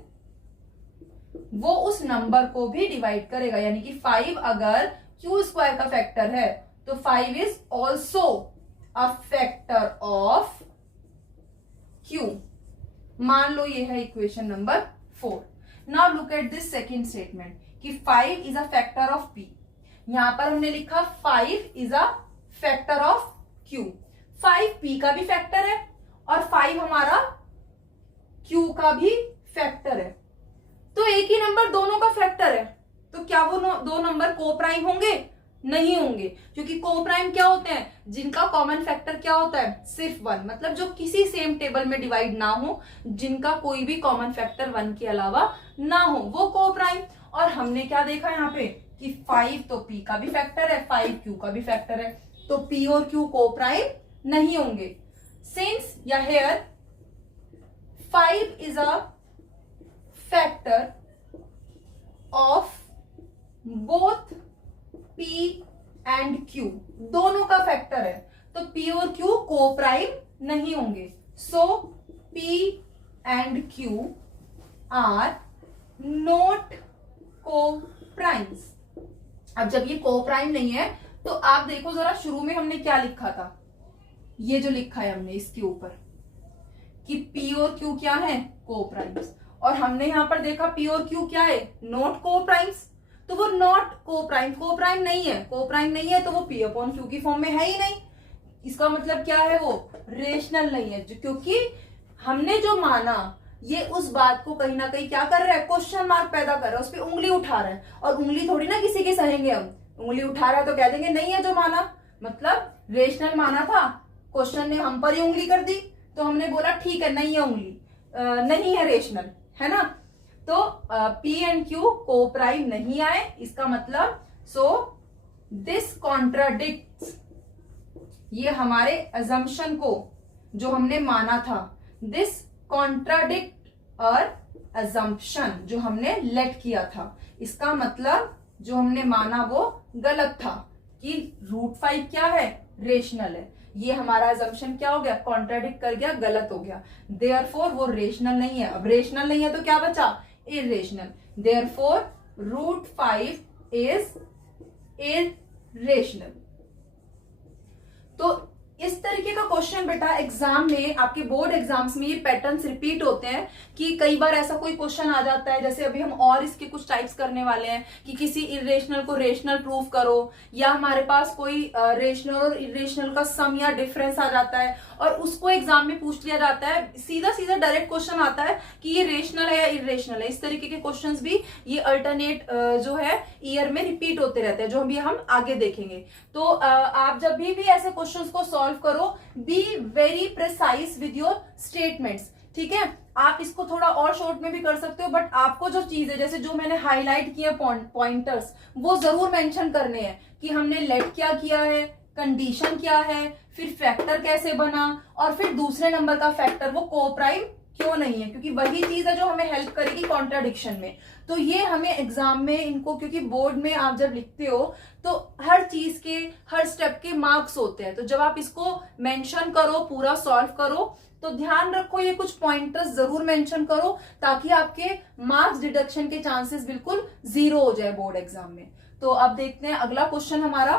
वो उस नंबर को भी डिवाइड करेगा, यानी कि 5 अगर q स्क्वायर का फैक्टर है तो 5 is also a factor of q। मान लो ये है equation number 4। Now look at this second statement कि 5 is a factor of p। यहां पर हमने लिखा 5 is a factor of q, 5 p का भी फैक्टर है और 5 हमारा q का भी फैक्टर है, तो एक ही नंबर दोनों का फैक्टर है, तो क्या वो दो नंबर को प्राइम होंगे, नहीं होंगे, क्योंकि को प्राइम क्या होते हैं, जिनका कॉमन फैक्टर क्या होता है सिर्फ 1, मतलब जो किसी सेम टेबल में डिवाइड ना हो, जिनका कोई भी कॉमन फैक्टर 1 के अलावा ना हो, वो को प्राइम। और हमने क्या देखा यहाँ पे कि 5 तो p का भी फैक्टर है, 5 q का भी फैक्टर है, तो p और q को प्राइम नहीं होंगे। सिंस या here 5 is a factor of both p and q, दोनों का फैक्टर है, तो p और q को प्राइम नहीं होंगे। So p and q are not coprimes. अब जब ये को प्राइम नहीं है तो आप देखो जरा शुरू में हमने क्या लिखा था, ये जो लिखा है हमने इसके ऊपर कि p और q क्या है, को प्राइम्स, और हमने यहां पर देखा p और q क्या है, नॉट को प्राइम्स, तो वो नॉट को प्राइम नहीं है, को प्राइम नहीं है तो वो p अपॉन q की फॉर्म में है ही नहीं। इसका मतलब क्या है, वो रेशनल नहीं है, क्योंकि हमने जो माना ये उस बात को कहीं ना कहीं क्या कर रहा है, क्वेश्चन मार्क पैदा कर रहा है, उस पर उंगली उठा रहा है, और उंगली थोड़ी ना किसी की सहेंगे हम, उंगली उठा रहा है तो कह देंगे नहीं है जो माना, मतलब रेशनल माना था, क्वेश्चन ने हम पर ही उंगली कर दी तो हमने बोला ठीक है नहीं है उंगली, नहीं है रेशनल, है ना। तो p एंड q को प्राइम नहीं आए, इसका मतलब सो दिस कॉन्ट्राडिक्ट्स, ये हमारे अजम्पशन को जो हमने माना था, दिस कॉन्ट्राडिक्ट और अजम्पशन जो हमने लेट किया था, इसका मतलब जो हमने माना वो गलत था कि √5 क्या है, रेशनल है, ये हमारा अजम्पशन क्या हो गया, कॉन्ट्राडिक्ट कर गया, गलत हो गया, देयरफॉर वो रेशनल नहीं है। अब रेशनल नहीं है तो क्या बचा, इरेशनल, देयरफॉर √5 इज इरेशनल। तो इस तरीके का क्वेश्चन बेटा एग्जाम में, आपके बोर्ड एग्जाम्स में ये पैटर्न्स रिपीट होते हैं कि कई बार ऐसा कोई क्वेश्चन आ जाता है, जैसे अभी हम और इसके कुछ टाइप्स करने वाले हैं कि किसी इरेशनल को रेशनल प्रूव करो, या हमारे पास कोई रेशनल और इरेशनल का सम या डिफरेंस आ जाता है और उसको एग्जाम में पूछ लिया जाता है, सीधा सीधा डायरेक्ट क्वेश्चन आता है कि ये रेशनल है या इरेशनल है। इस तरीके के क्वेश्चंस भी ये अल्टरनेट जो है ईयर में रिपीट होते रहते हैं, जो अभी हम आगे देखेंगे। तो आप जब भी ऐसे क्वेश्चंस को सॉल्व करो, be very precise with your statements, ठीक है। आप इसको थोड़ा और शॉर्ट में भी कर सकते हो, बट आपको जो चीज है, जैसे जो मैंने हाईलाइट किया पॉइंटर्स, वो जरूर मेंशन करने हैं कि हमने लेट क्या किया है, कंडीशन क्या है, फिर फैक्टर कैसे बना, और फिर दूसरे नंबर का फैक्टर वो कोप्राइम क्यों नहीं है, क्योंकि वही चीज है जो हमें हेल्प करेगी कॉन्ट्राडिक्शन में। तो ये हमें एग्जाम में इनको, क्योंकि बोर्ड में आप जब लिखते हो तो हर चीज के, हर स्टेप के मार्क्स होते हैं, तो जब आप इसको मेंशन करो, पूरा सॉल्व करो, तो ध्यान रखो ये कुछ पॉइंटर्स जरूर मेंशन करो, ताकि आपके मार्क्स डिडक्शन के चांसेस बिल्कुल 0 हो जाए बोर्ड एग्जाम में। तो अब देखते हैं अगला क्वेश्चन हमारा।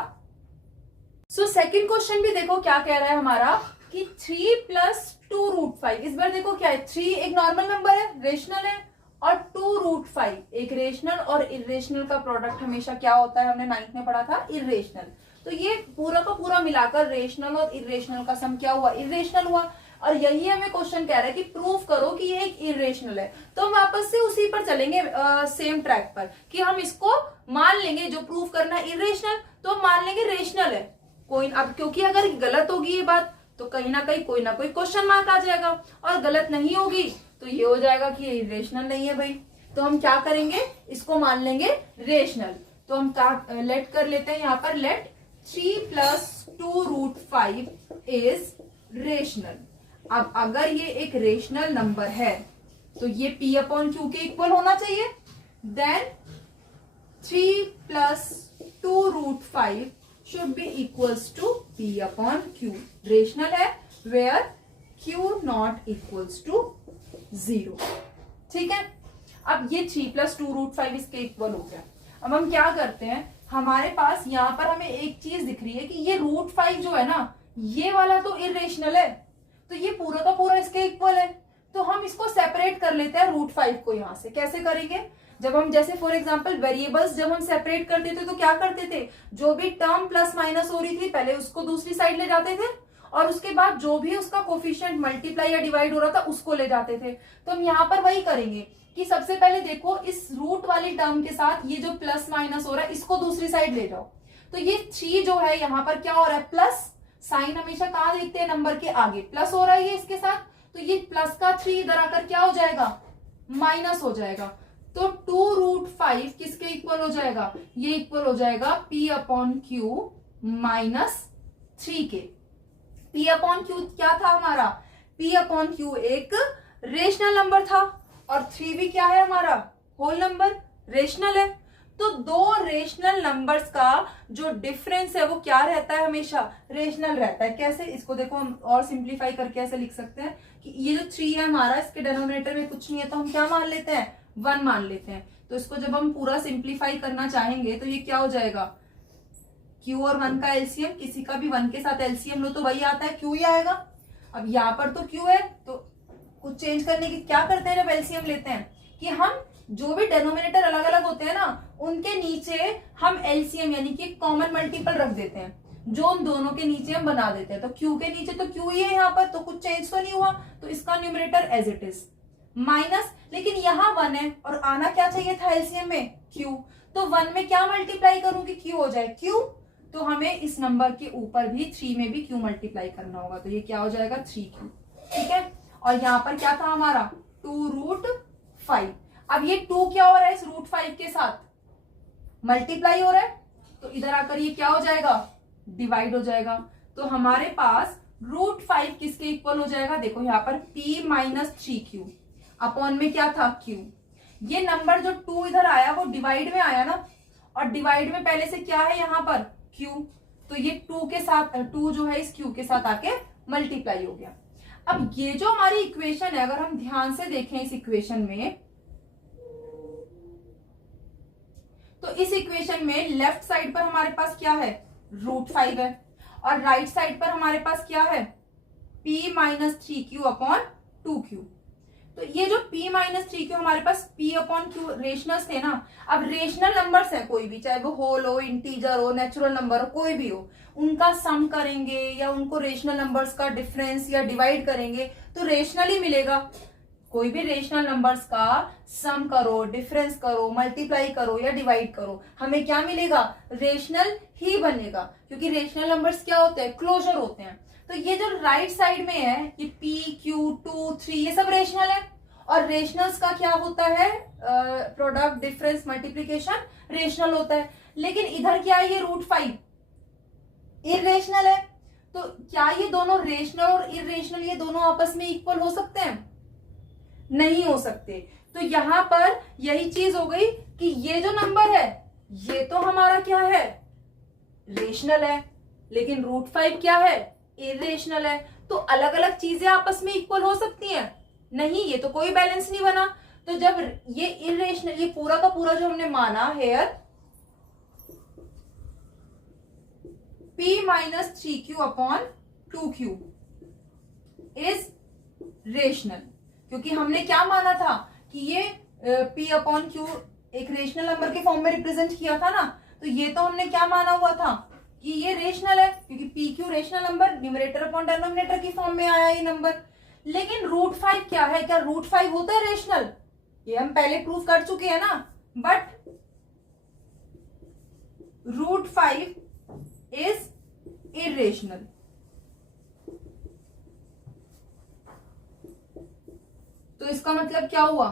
सो सेकंड क्वेश्चन भी देखो क्या कह रहा है हमारा कि 3 + 2√5। इस बार देखो क्या है, 3 एक नॉर्मल नंबर है, रेशनल है, और 2√5 एक रेशनल और इरेशनल का प्रोडक्ट हमेशा क्या होता है, हमने 9th में पढ़ा था, इरेशनल। तो ये पूरा का पूरा मिलाकर रेशनल और इरेशनल का सम क्या हुआ, इरेशनल हुआ। और यही हमें क्वेश्चन कह रहा है कि प्रूव करो कि ये एक इरेशनल है। तो हम वापस से उसी पर चलेंगे, सेम ट्रैक पर, कि हम इसको मान लेंगे, जो प्रूव करना है इरेशनल, तो हम मान लेंगे रेशनल है कोई। अब क्योंकि अगर गलत होगी ये बात, तो कहीं ना कहीं कोई ना कोई क्वेश्चन मार्क आ जाएगा, और गलत नहीं होगी तो ये हो जाएगा कि ये इरेशनल नहीं है भाई। तो हम क्या करेंगे, इसको मान लेंगे रेशनल। तो हम लेट कर लेते हैं यहाँ पर, लेट 3 + 2√5 इज रेशनल। अब अगर ये एक रेशनल नंबर है तो ये P/Q के इक्वल होना चाहिए। Then 3 + 2√5 should be equals to P/Q। Rational है where Q not equals to 0। ठीक है, अब ये 3 + 2√5 इसके इक्वल हो गया। अब हम क्या करते हैं, हमारे पास यहाँ पर हमें एक चीज दिख रही है कि ये √5 जो है ना, ये वाला तो इरेशनल है, तो ये पूरा का पूरा इसके इक्वल है। तो हम इसको सेपरेट कर लेते हैं √5 को। यहां से कैसे करेंगे, जब हम जैसे फॉर एग्जांपल वेरिएबल्स जब हम सेपरेट करते थे तो क्या करते थे, जो भी टर्म प्लस माइनस हो रही थी पहले उसको दूसरी साइड ले जाते थे, और उसके बाद जो भी उसका कोफिशिएंट मल्टीप्लाई या डिवाइड हो रहा था उसको ले जाते थे। तो हम यहाँ पर वही करेंगे कि सबसे पहले देखो इस रूट वाली टर्म के साथ ये जो प्लस माइनस हो रहा है इसको दूसरी साइड ले जाओ। तो ये 3 जो है यहाँ पर क्या हो रहा है, प्लस साइन हमेशा कहाँ देखते हैं, नंबर के आगे प्लस हो रहा है ये इसके साथ, तो ये प्लस का 3 इधर आकर क्या हो जाएगा, माइनस हो जाएगा। तो 2√5 किसके इक्वल हो जाएगा, ये इक्वल हो जाएगा P/Q -3 के। P/Q क्या था हमारा, P/Q एक रेशनल नंबर था, और 3 भी क्या है हमारा, होल नंबर, रेशनल है। तो दो रेशनल नंबर्स का जो डिफरेंस है वो क्या रहता है, हमेशा रेशनल रहता है। कैसे, इसको देखो हम और सिंप्लीफाई करके ऐसे लिख सकते हैं कि ये जो 3 है हमारा, इसके डिनोमिनेटर में कुछ नहीं है तो हम क्या मान लेते हैं, 1 मान लेते हैं। तो इसको जब हम पूरा सिंप्लीफाई करना चाहेंगे तो ये क्या हो जाएगा, Q और 1 का एलसीएम, किसी का भी 1 के साथ एलसीएम लो तो वही आता है, Q ही आएगा। अब यहाँ पर तो Q है, तो कुछ चेंज करने की क्या करते हैं जब एलसीएम लेते हैं, कि हम जो भी डेनोमिनेटर अलग अलग होते हैं ना, उनके नीचे हम एलसीएम यानी कि कॉमन मल्टीपल रख देते हैं, जो उन दोनों के नीचे हम बना देते हैं। तो Q के नीचे तो Q ही है यहाँ पर, तो कुछ चेंज तो नहीं हुआ, तो इसका numerator as it is minus, लेकिन यहाँ 1 है और आना क्या चाहिए था एलसीएम में, Q। तो 1 में क्या मल्टीप्लाई करूं कि Q हो जाए Q, तो हमें इस नंबर के ऊपर भी 3 में भी Q मल्टीप्लाई करना होगा, तो ये क्या हो जाएगा 3Q। ठीक है, और यहाँ पर क्या था हमारा 2√5। अब ये 2 क्या हो रहा है, इस √5 के साथ मल्टीप्लाई हो रहा है, तो इधर आकर ये क्या हो जाएगा, डिवाइड हो जाएगा। तो हमारे पास √5 किसके इक्वल हो जाएगा, देखो यहाँ पर P-3Q अपॉन में क्या था Q। ये नंबर जो 2 इधर आया वो डिवाइड में आया ना, और डिवाइड में पहले से क्या है यहाँ पर Q, तो ये 2 के साथ 2 जो है इस Q के साथ आके मल्टीप्लाई हो गया। अब ये जो हमारी इक्वेशन है, अगर हम ध्यान से देखें इस इक्वेशन में, तो इस इक्वेशन में लेफ्ट साइड पर हमारे पास क्या है, √5 है, और राइट साइड पर हमारे पास क्या है, p minus 3q upon 2q। तो ये जो p माइनस 3q हमारे पास p अपॉन q रेशनल्स थे ना, अब रेशनल नंबर्स है कोई भी, चाहे वो होल हो, इंटीजर हो, नेचुरल नंबर हो, कोई भी हो, उनका सम करेंगे या उनको रेशनल नंबर्स का डिफरेंस या डिवाइड करेंगे तो रेशनल ही मिलेगा। कोई भी रेशनल नंबर्स का सम करो, डिफरेंस करो, मल्टीप्लाई करो या डिवाइड करो, हमें क्या मिलेगा, रेशनल ही बनेगा, क्योंकि रेशनल नंबर्स क्या होते हैं, क्लोजर होते हैं। तो ये जो राइट साइड में है ये p, q, 2, 3 ये सब रेशनल है, और रेशनल्स का क्या होता है, प्रोडक्ट, डिफरेंस, मल्टीप्लीकेशन रेशनल होता है। लेकिन इधर क्या है, ये √5 इरेशनल है। तो क्या ये दोनों रेशनल और इरेशनल ये दोनों आपस में इक्वल हो सकते हैं, नहीं हो सकते। तो यहां पर यही चीज हो गई कि ये जो नंबर है ये तो हमारा क्या है, रेशनल है, लेकिन √5 क्या है, इरेशनल है। तो अलग अलग चीजें आपस में इक्वल हो सकती हैं, नहीं, ये तो कोई बैलेंस नहीं बना। तो जब ये इरेशनल, ये पूरा का पूरा जो हमने माना here p minus 3q upon 2q is rational, क्योंकि हमने क्या माना था कि ये p अपॉन q एक रेशनल नंबर के फॉर्म में रिप्रेजेंट किया था ना, तो ये तो हमने क्या माना हुआ था कि ये रेशनल है, क्योंकि p q rational number, numerator upon denominator की फॉर्म में आया ये नंबर। लेकिन √5 क्या है, क्या √5 होता है रेशनल, ये हम पहले प्रूव कर चुके हैं ना, बट √5 इज इरेशनल। तो इसका मतलब क्या हुआ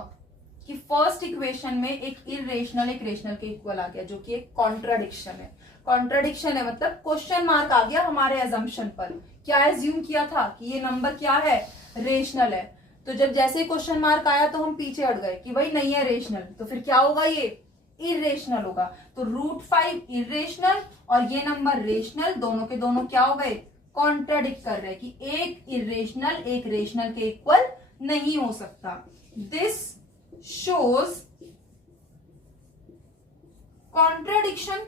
कि फर्स्ट इक्वेशन में एक इरेशनल एक रेशनल के इक्वल आ गया, जो कि एक कॉन्ट्राडिक्शन है। कॉन्ट्राडिक्शन है मतलब क्वेश्चन मार्क आ गया हमारे अजम्पशन पर। क्या एज्यूम किया था कि ये नंबर क्या है, रेशनल है। तो जब जैसे क्वेश्चन मार्क आया तो हम पीछे हट गए कि भाई नहीं है रेशनल, तो फिर क्या होगा, ये इरेशनल होगा। तो √5 इरेशनल और ये नंबर रेशनल, दोनों के दोनों क्या हो गए, कॉन्ट्राडिक्ट कर रहे कि एक इरेशनल एक रेशनल के इक्वल नहीं हो सकता। दिस शोज कॉन्ट्राडिक्शन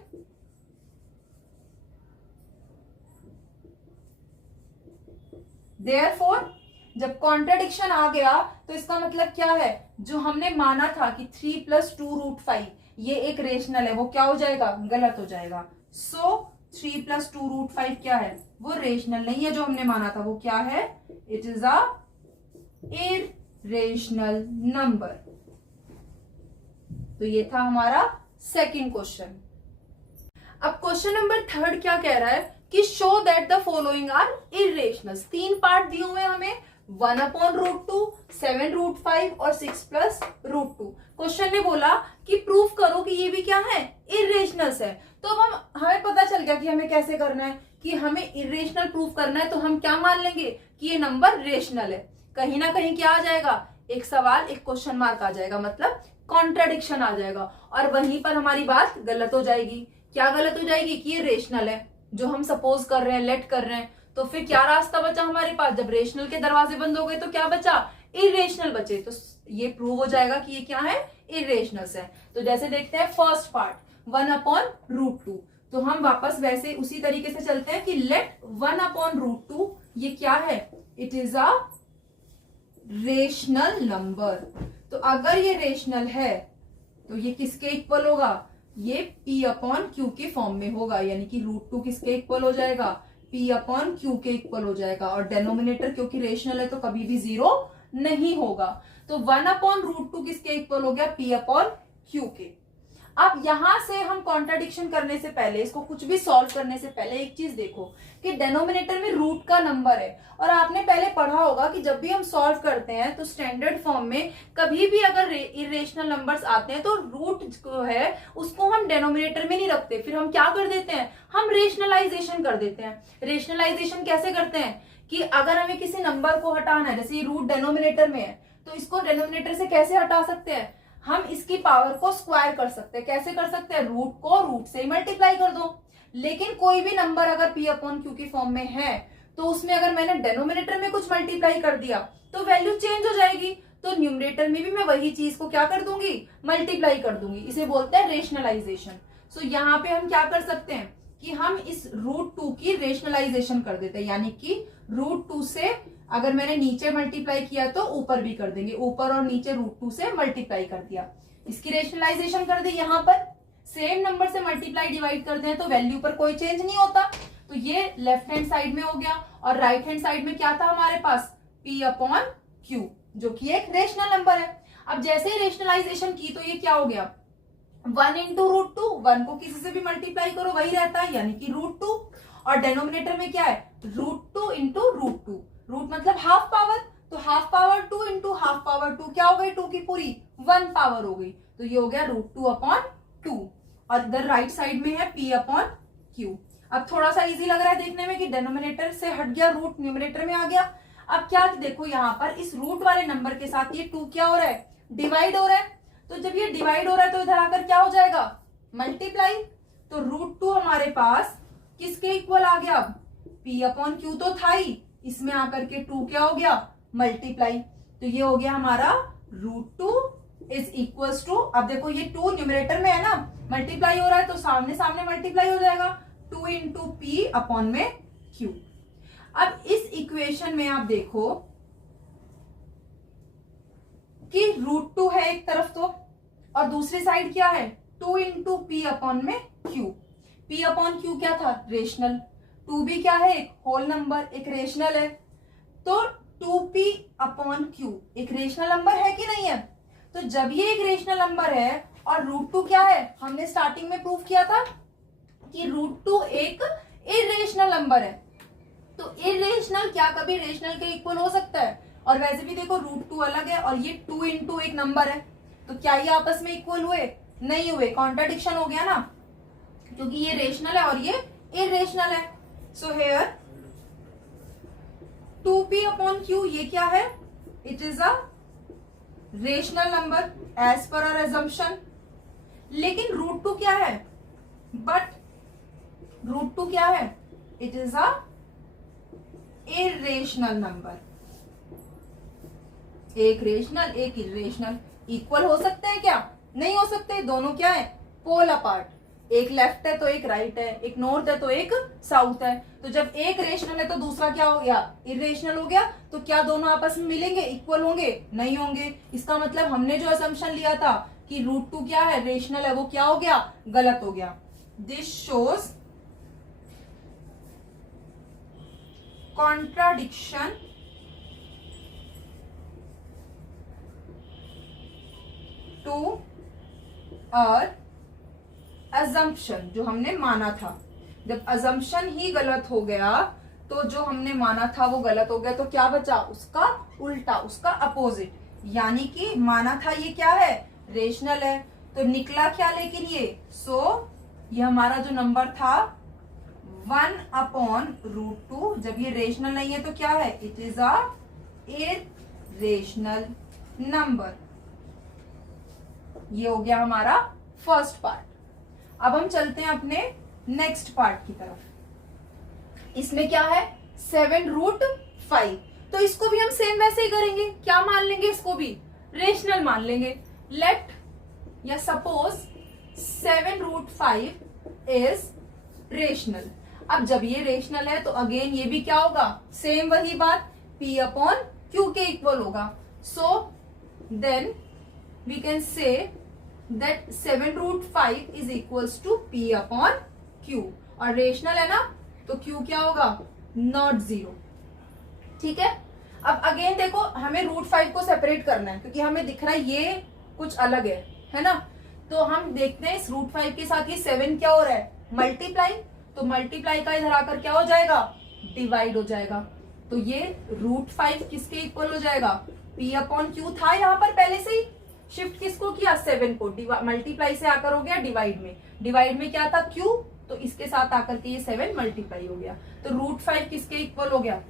देयरफॉर जब कॉन्ट्राडिक्शन आ गया तो इसका मतलब क्या है, जो हमने माना था कि 3 + 2 √5 ये एक रेशनल है, वो क्या हो जाएगा, गलत हो जाएगा। सो 3 + 2 √5 क्या है, वो रेशनल नहीं है। जो हमने माना था वो क्या है, it is a irrational number. तो ये था हमारा सेकंड क्वेश्चन। अब क्वेश्चन नंबर 3 क्या कह रहा है कि show that the following are irrationals. 3 part दिए हुए हैं हमें, 1/√2, 7√5 और 6 + √2। क्वेश्चन ने बोला कि प्रूफ करो कि ये भी क्या है, इरेशनल्स है। तो अब हमें पता चल गया कि हमें कैसे करना है, कि हमें इरेशनल प्रूफ करना है तो हम क्या मान लेंगे कि ये नंबर रेशनल है। कहीं ना कहीं क्या आ जाएगा, एक सवाल एक क्वेश्चन मार्क आ जाएगा, मतलब कॉन्ट्राडिक्शन आ जाएगा, और वहीं पर हमारी बात गलत हो जाएगी। क्या गलत हो जाएगी कि ये रेशनल है, जो हम सपोज कर रहे हैं, लेट कर रहे हैं। तो फिर क्या रास्ता बचा हमारे पास, जब रेशनल के दरवाजे बंद हो गए तो क्या बचा, इरेशनल बचे। तो ये प्रूव हो जाएगा कि ये क्या है, इरेशनल्स है। तो जैसे देखते हैं फर्स्ट पार्ट 1/√2, तो हम वापस वैसे उसी तरीके से चलते हैं कि लेट 1/√2 ये क्या है, it is a rational number. तो अगर ये रेशनल है तो ये किसके इक्वल होगा, ये p/q के फॉर्म में होगा, यानी कि √2 किसके इक्वल हो जाएगा, p/q के इक्वल हो जाएगा। और डेनोमिनेटर क्योंकि रेशनल है तो कभी भी 0 नहीं होगा। तो 1/√2 किसके इक्वल हो गया, p/q के। अब यहां से हम कॉन्ट्राडिक्शन करने से पहले, इसको कुछ भी सॉल्व करने से पहले एक चीज देखो कि डेनोमिनेटर में रूट का नंबर है, और आपने पहले पढ़ा होगा कि जब भी हम सॉल्व करते हैं तो स्टैंडर्ड फॉर्म में कभी भी अगर इरेशनल नंबर्स आते हैं तो रूट जो है उसको हम डेनोमिनेटर में नहीं रखते, फिर हम क्या कर देते हैं, हम रेशनलाइजेशन कर देते हैं। रेशनलाइजेशन कैसे करते हैं कि अगर हमें किसी नंबर को हटाना है, जैसे ये रूट डेनोमिनेटर में है, तो इसको डेनोमिनेटर से कैसे हटा सकते हैं, हम इसकी पावर को स्क्वायर कर सकते हैं। कैसे कर सकते हैं, रूट को रूट से मल्टीप्लाई कर दो। लेकिन कोई भी नंबर अगर p/q की फॉर्म में है तो उसमें अगर मैंने डेनोमिनेटर में कुछ मल्टीप्लाई कर दिया तो वैल्यू चेंज हो जाएगी। तो न्यूमरेटर में भी मैं वही चीज को क्या कर दूंगी, मल्टीप्लाई कर दूंगी। इसे बोलते हैं रेशनलाइजेशन। सो यहाँ पे हम क्या कर सकते हैं, कि हम इस √2 की रेशनलाइजेशन कर देते हैं, यानी कि √2 से अगर मैंने नीचे मल्टीप्लाई किया तो ऊपर भी कर देंगे, ऊपर और नीचे √2 से मल्टीप्लाई कर दिया, इसकी रेशनलाइजेशन कर दी। यहाँ पर सेम नंबर से मल्टीप्लाई डिवाइड करते हैं तो वैल्यू पर कोई चेंज नहीं होता, तो ये लेफ्ट हैंड साइड में हो गया। और राइट हैंड साइड में क्या था हमारे पास, P/Q, जो कि एक रेशनल नंबर है। अब जैसे ही रेशनलाइजेशन की तो ये क्या हो गया, 1 इंटू √2, 1 को किसी से भी मल्टीप्लाई करो वही रहता है, यानी कि √2, और डेनोमिनेटर में क्या है, √2 इंटू √2, रूट मतलब हाफ पावर, तो half power 2 into half power 2 क्या हो गई, 2 की पूरी 1 पावर हो गई, तो ये हो गया √2/2। और इधर राइट साइड में है P/Q। अब थोड़ा सा इजी लग रहा है देखने में कि डेनोमिनेटर से हट गया, रूट न्यूमरेटर में आ गया। अब क्या देखो यहाँ पर इस रूट वाले नंबर के साथ ये 2 क्या हो रहा है, डिवाइड हो रहा है, तो जब ये डिवाइड हो रहा है तो इधर आकर क्या हो जाएगा, मल्टीप्लाई, तो √2 हमारे पास किसके इक्वल आ गया, P/Q तो था ही, इसमें आकर के 2 क्या हो गया, मल्टीप्लाई, तो ये हो गया हमारा √2 इज इक्वल्स टू, अब देखो ये 2 न्यूमरेटर में है ना, मल्टीप्लाई हो रहा है तो सामने सामने मल्टीप्लाई हो जाएगा, 2 इंटू P/Q। अब इस इक्वेशन में आप देखो कि √2 है एक तरफ तो, और दूसरी साइड क्या है, 2 इंटू P/Q। P/Q क्या था, रेशनल, 2 भी क्या है, एक होल नंबर, एक रेशनल है, तो 2P/Q एक रेशनल नंबर है कि नहीं है, तो जब ये एक रेशनल नंबर है और √2 क्या है, हमने स्टार्टिंग में प्रूव किया था कि √2 एक इरेशनल नंबर है, तो इरेशनल क्या कभी रेशनल के इक्वल हो सकता है, और वैसे भी देखो √2 अलग है और ये 2 इंटू एक नंबर है, तो क्या ये आपस में इक्वल हुए, नहीं हुए, कॉन्ट्राडिक्शन हो गया ना, क्योंकि ये रेशनल है और ये इरेशनल है। सो हेयर 2P/Q ये क्या है, it is a rational number as per our assumption, लेकिन √2 क्या है, बट √2 क्या है, it is a irrational number, एक रेशनल एक इरेशनल, इक्वल हो सकते हैं क्या, नहीं हो सकते, दोनों क्या है, पोल अपार्ट, एक लेफ्ट है तो एक राइट है, एक नॉर्थ है तो एक साउथ है, तो जब एक रेशनल है तो दूसरा क्या हो गया, इरेशनल हो गया, तो क्या दोनों आपस में मिलेंगे, इक्वल होंगे, नहीं होंगे, इसका मतलब हमने जो असम्पशन लिया था कि √2 क्या है, रेशनल है, वो क्या हो गया, गलत हो गया। This shows contradiction to our assumption, जो हमने माना था, जब assumption ही गलत हो गया तो जो हमने माना था वो गलत हो गया, तो क्या बचा, उसका उल्टा, उसका अपोजिट, यानी कि माना था ये क्या है, रेशनल है, तो निकला क्या लेकिन ये, ये हमारा जो नंबर था 1/√2, जब ये रेशनल नहीं है तो क्या है, it is a irrational number. ये हो गया हमारा फर्स्ट पार्ट। अब हम चलते हैं अपने नेक्स्ट पार्ट की तरफ। इसमें क्या है, 7√5, तो इसको भी हम सेम वैसे ही करेंगे, क्या मान लेंगे, इसको भी रेशनल मान लेंगे। लेट या सपोज 7√5 इज रेशनल। अब जब ये रेशनल है तो अगेन ये भी क्या होगा, सेम वही बात, P/Q के इक्वल होगा। So then we can say that 7√5 is equals to P/Q, और रेशनल है ना तो Q क्या होगा, नॉट 0, ठीक है। अब अगेन देखो हमें √5 को सेपरेट करना है, क्योंकि हमें दिख रहा है ये कुछ अलग है ना, तो हम देखते हैं इस √5 के साथ ये 7 क्या हो रहा है, मल्टीप्लाई, तो मल्टीप्लाई का इधर आकर क्या हो जाएगा, डिवाइड हो जाएगा, तो ये √5 किसके इक्वल हो जाएगा, P/Q था यहाँ पर पहले से ही, शिफ्ट किसको किया, 7 को, मल्टीप्लाई से आकर हो गया डिवाइड में, डिवाइड में क्या था Q, तो इसके साथ आकर के ये 7 मल्टीप्लाई हो गया, तो √5 किसके इक्वल हो गया,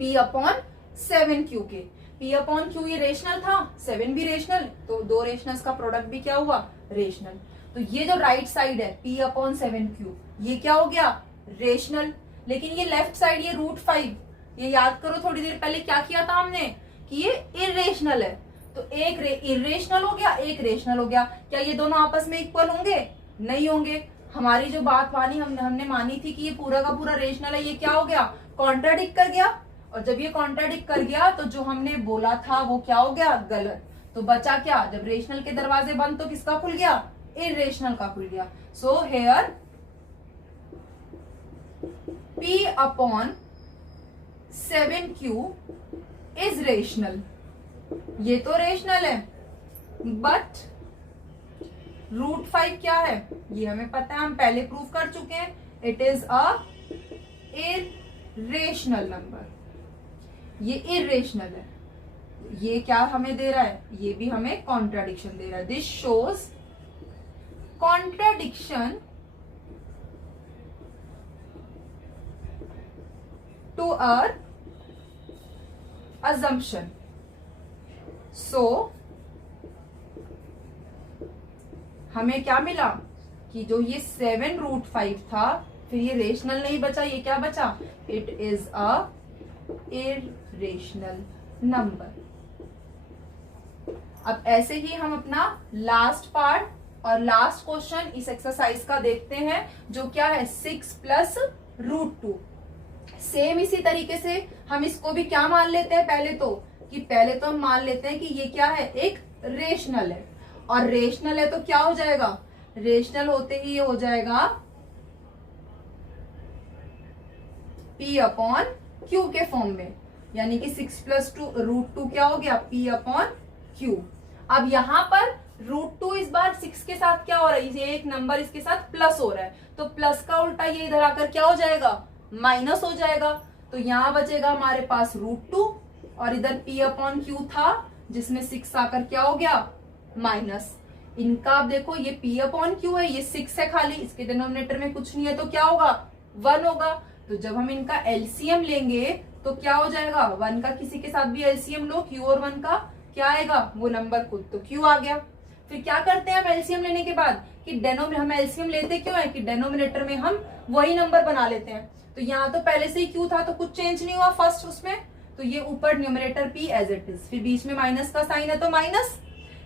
P/7Q के। P/Q ये रेशनल था, 7 भी रेशनल, तो दो रेशनल्स का प्रोडक्ट भी क्या हुआ, रेशनल, तो ये जो राइट साइड है P/7Q ये क्या हो गया, रेशनल, लेकिन ये लेफ्ट साइड ये √5, ये याद करो थोड़ी देर पहले क्या किया था हमने कि ये इरेशनल है, तो एक इरेशनल हो गया, एक रेशनल हो गया, क्या ये दोनों आपस में इक्वल होंगे, नहीं होंगे, हमारी जो बात मानी हमने मानी थी कि ये पूरा का पूरा रेशनल है, ये क्या हो गया, कॉन्ट्राडिक्ट कर गया। और जब ये कॉन्ट्राडिक्ट कर गया तो जो हमने बोला था वो क्या हो गया, गलत। तो बचा क्या, जब रेशनल के दरवाजे बंद तो किसका खुल गया, इरेशनल का खुल गया। So here P upon 7Q is rational. ये तो रेशनल है, बट √5 क्या है ये हमें पता है, हम पहले प्रूव कर चुके हैं, it is a irrational number. ये इरेशनल है, ये क्या हमें दे रहा है, ये भी हमें कॉन्ट्राडिक्शन दे रहा है। This shows contradiction to our assumption. So हमें क्या मिला कि जो ये 7√5 था, फिर ये रेशनल नहीं बचा, ये क्या बचा, it is a irrational number. अब ऐसे ही हम अपना लास्ट पार्ट और लास्ट क्वेश्चन इस एक्सरसाइज का देखते हैं, जो क्या है 6 + √2। सेम इसी तरीके से हम इसको भी क्या मान लेते हैं, पहले तो हम मान लेते हैं कि ये क्या है, एक रेशनल है। और रेशनल है तो क्या हो जाएगा, रेशनल होते ही ये हो जाएगा P अपॉन Q के फॉर्म में, यानी कि 6 + √2 क्या हो गया, P अपॉन Q। अब यहां पर √2 इस बार 6 के साथ क्या हो रहा है, ये एक नंबर इसके साथ प्लस हो रहा है, तो प्लस का उल्टा ये इधर आकर क्या हो जाएगा, माइनस हो जाएगा। तो यहां बचेगा हमारे पास √2 और इधर P अपॉन Q था, जिसमें 6 आकर क्या हो गया, माइनस। इनका आप देखो, ये P अपॉन Q है, ये 6 है खाली, इसके डिनोमिनेटर में कुछ नहीं है, तो क्या होगा, 1 होगा। तो जब हम इनका एलसीएम लेंगे तो क्या हो जाएगा, 1 का किसी के साथ भी एलसीएम लो, Q और 1 का क्या आएगा, वो नंबर खुद, तो Q आ गया। फिर क्या करते हैं हम एलसीएम लेने के बाद, कि हम एलसीएम लेते क्यों है, कि डिनोमिनेटर में हम वही नंबर बना लेते हैं। तो यहाँ तो पहले से ही Q था, तो कुछ चेंज नहीं हुआ फर्स्ट उसमें, तो ये ऊपर numerator P as it is, फिर बीच में माइनस का साइन है तो माइनस।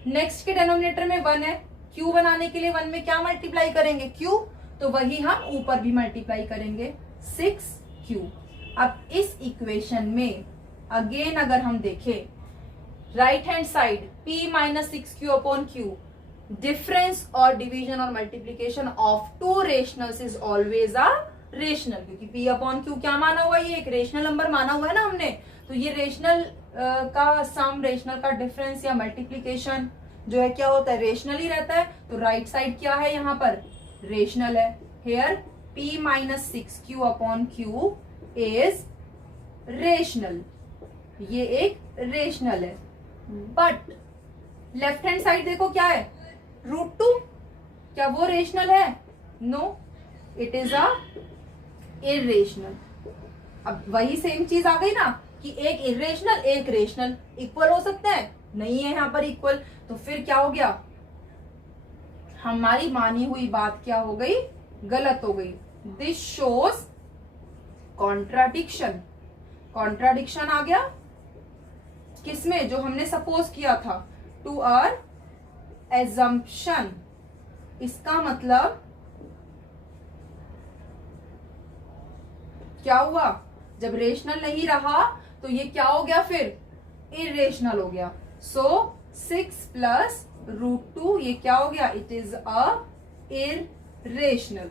नेक्स्ट के डिनोमिनेटर में 1 है, Q बनाने के लिए 1 में क्या मल्टीप्लाई करेंगे, Q, तो वही हम ऊपर भी मल्टीप्लाई करेंगे 6Q। अब इस इक्वेशन में अगेन अगर हम देखें right hand side P - 6Q upon Q, difference और डिवीजन और multiplication of two rationals is always a rational, क्योंकि P अपॉन Q क्या माना हुआ है, ये एक रेशनल नंबर माना हुआ है ना हमने, तो ये रेशनल का सम, रेशनल का डिफरेंस या मल्टीप्लीकेशन जो है क्या होता है, रेशनल ही रहता है। तो राइट साइड क्या है, यहाँ पर रेशनल है। Here P - 6Q upon Q is rational, ये एक रेशनल है। बट लेफ्ट हैंड साइड देखो क्या है, √2, क्या वो रेशनल है, no, it is a irrational. अब वही सेम चीज आ गई ना, कि एक इरेशनल एक रेशनल इक्वल हो सकता है, नहीं है यहाँ पर इक्वल, तो फिर क्या हो गया, हमारी मानी हुई बात क्या हो गई, गलत हो गई। दिस शोज कॉन्ट्राडिक्शन, कॉन्ट्राडिक्शन आ गया किसमें, जो हमने सपोज किया था, टू आवर एजम्पशन। इसका मतलब क्या हुआ, जब रेशनल नहीं रहा तो ये क्या हो गया, फिर इरेशनल हो गया। सो 6 + √2 ये क्या हो गया, इट इज अ इरेशनल।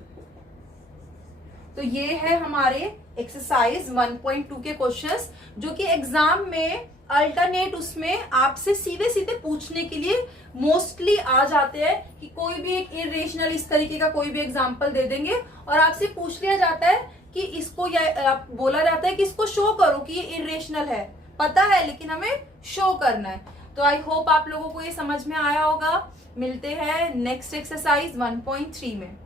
तो ये है हमारे एक्सरसाइज 1.2 के क्वेश्चंस, जो कि एग्जाम में अल्टरनेट उसमें आपसे सीधे सीधे पूछने के लिए मोस्टली आ जाते हैं, कि कोई भी एक इरेशनल इस तरीके का कोई भी एग्जांपल दे देंगे और आपसे पूछ लिया जाता है कि इसको, या बोला जाता है कि इसको शो करो कि ये इरेशनल है, पता है लेकिन हमें शो करना है। तो आई होप आप लोगों को ये समझ में आया होगा। मिलते हैं नेक्स्ट एक्सरसाइज 1.3 में।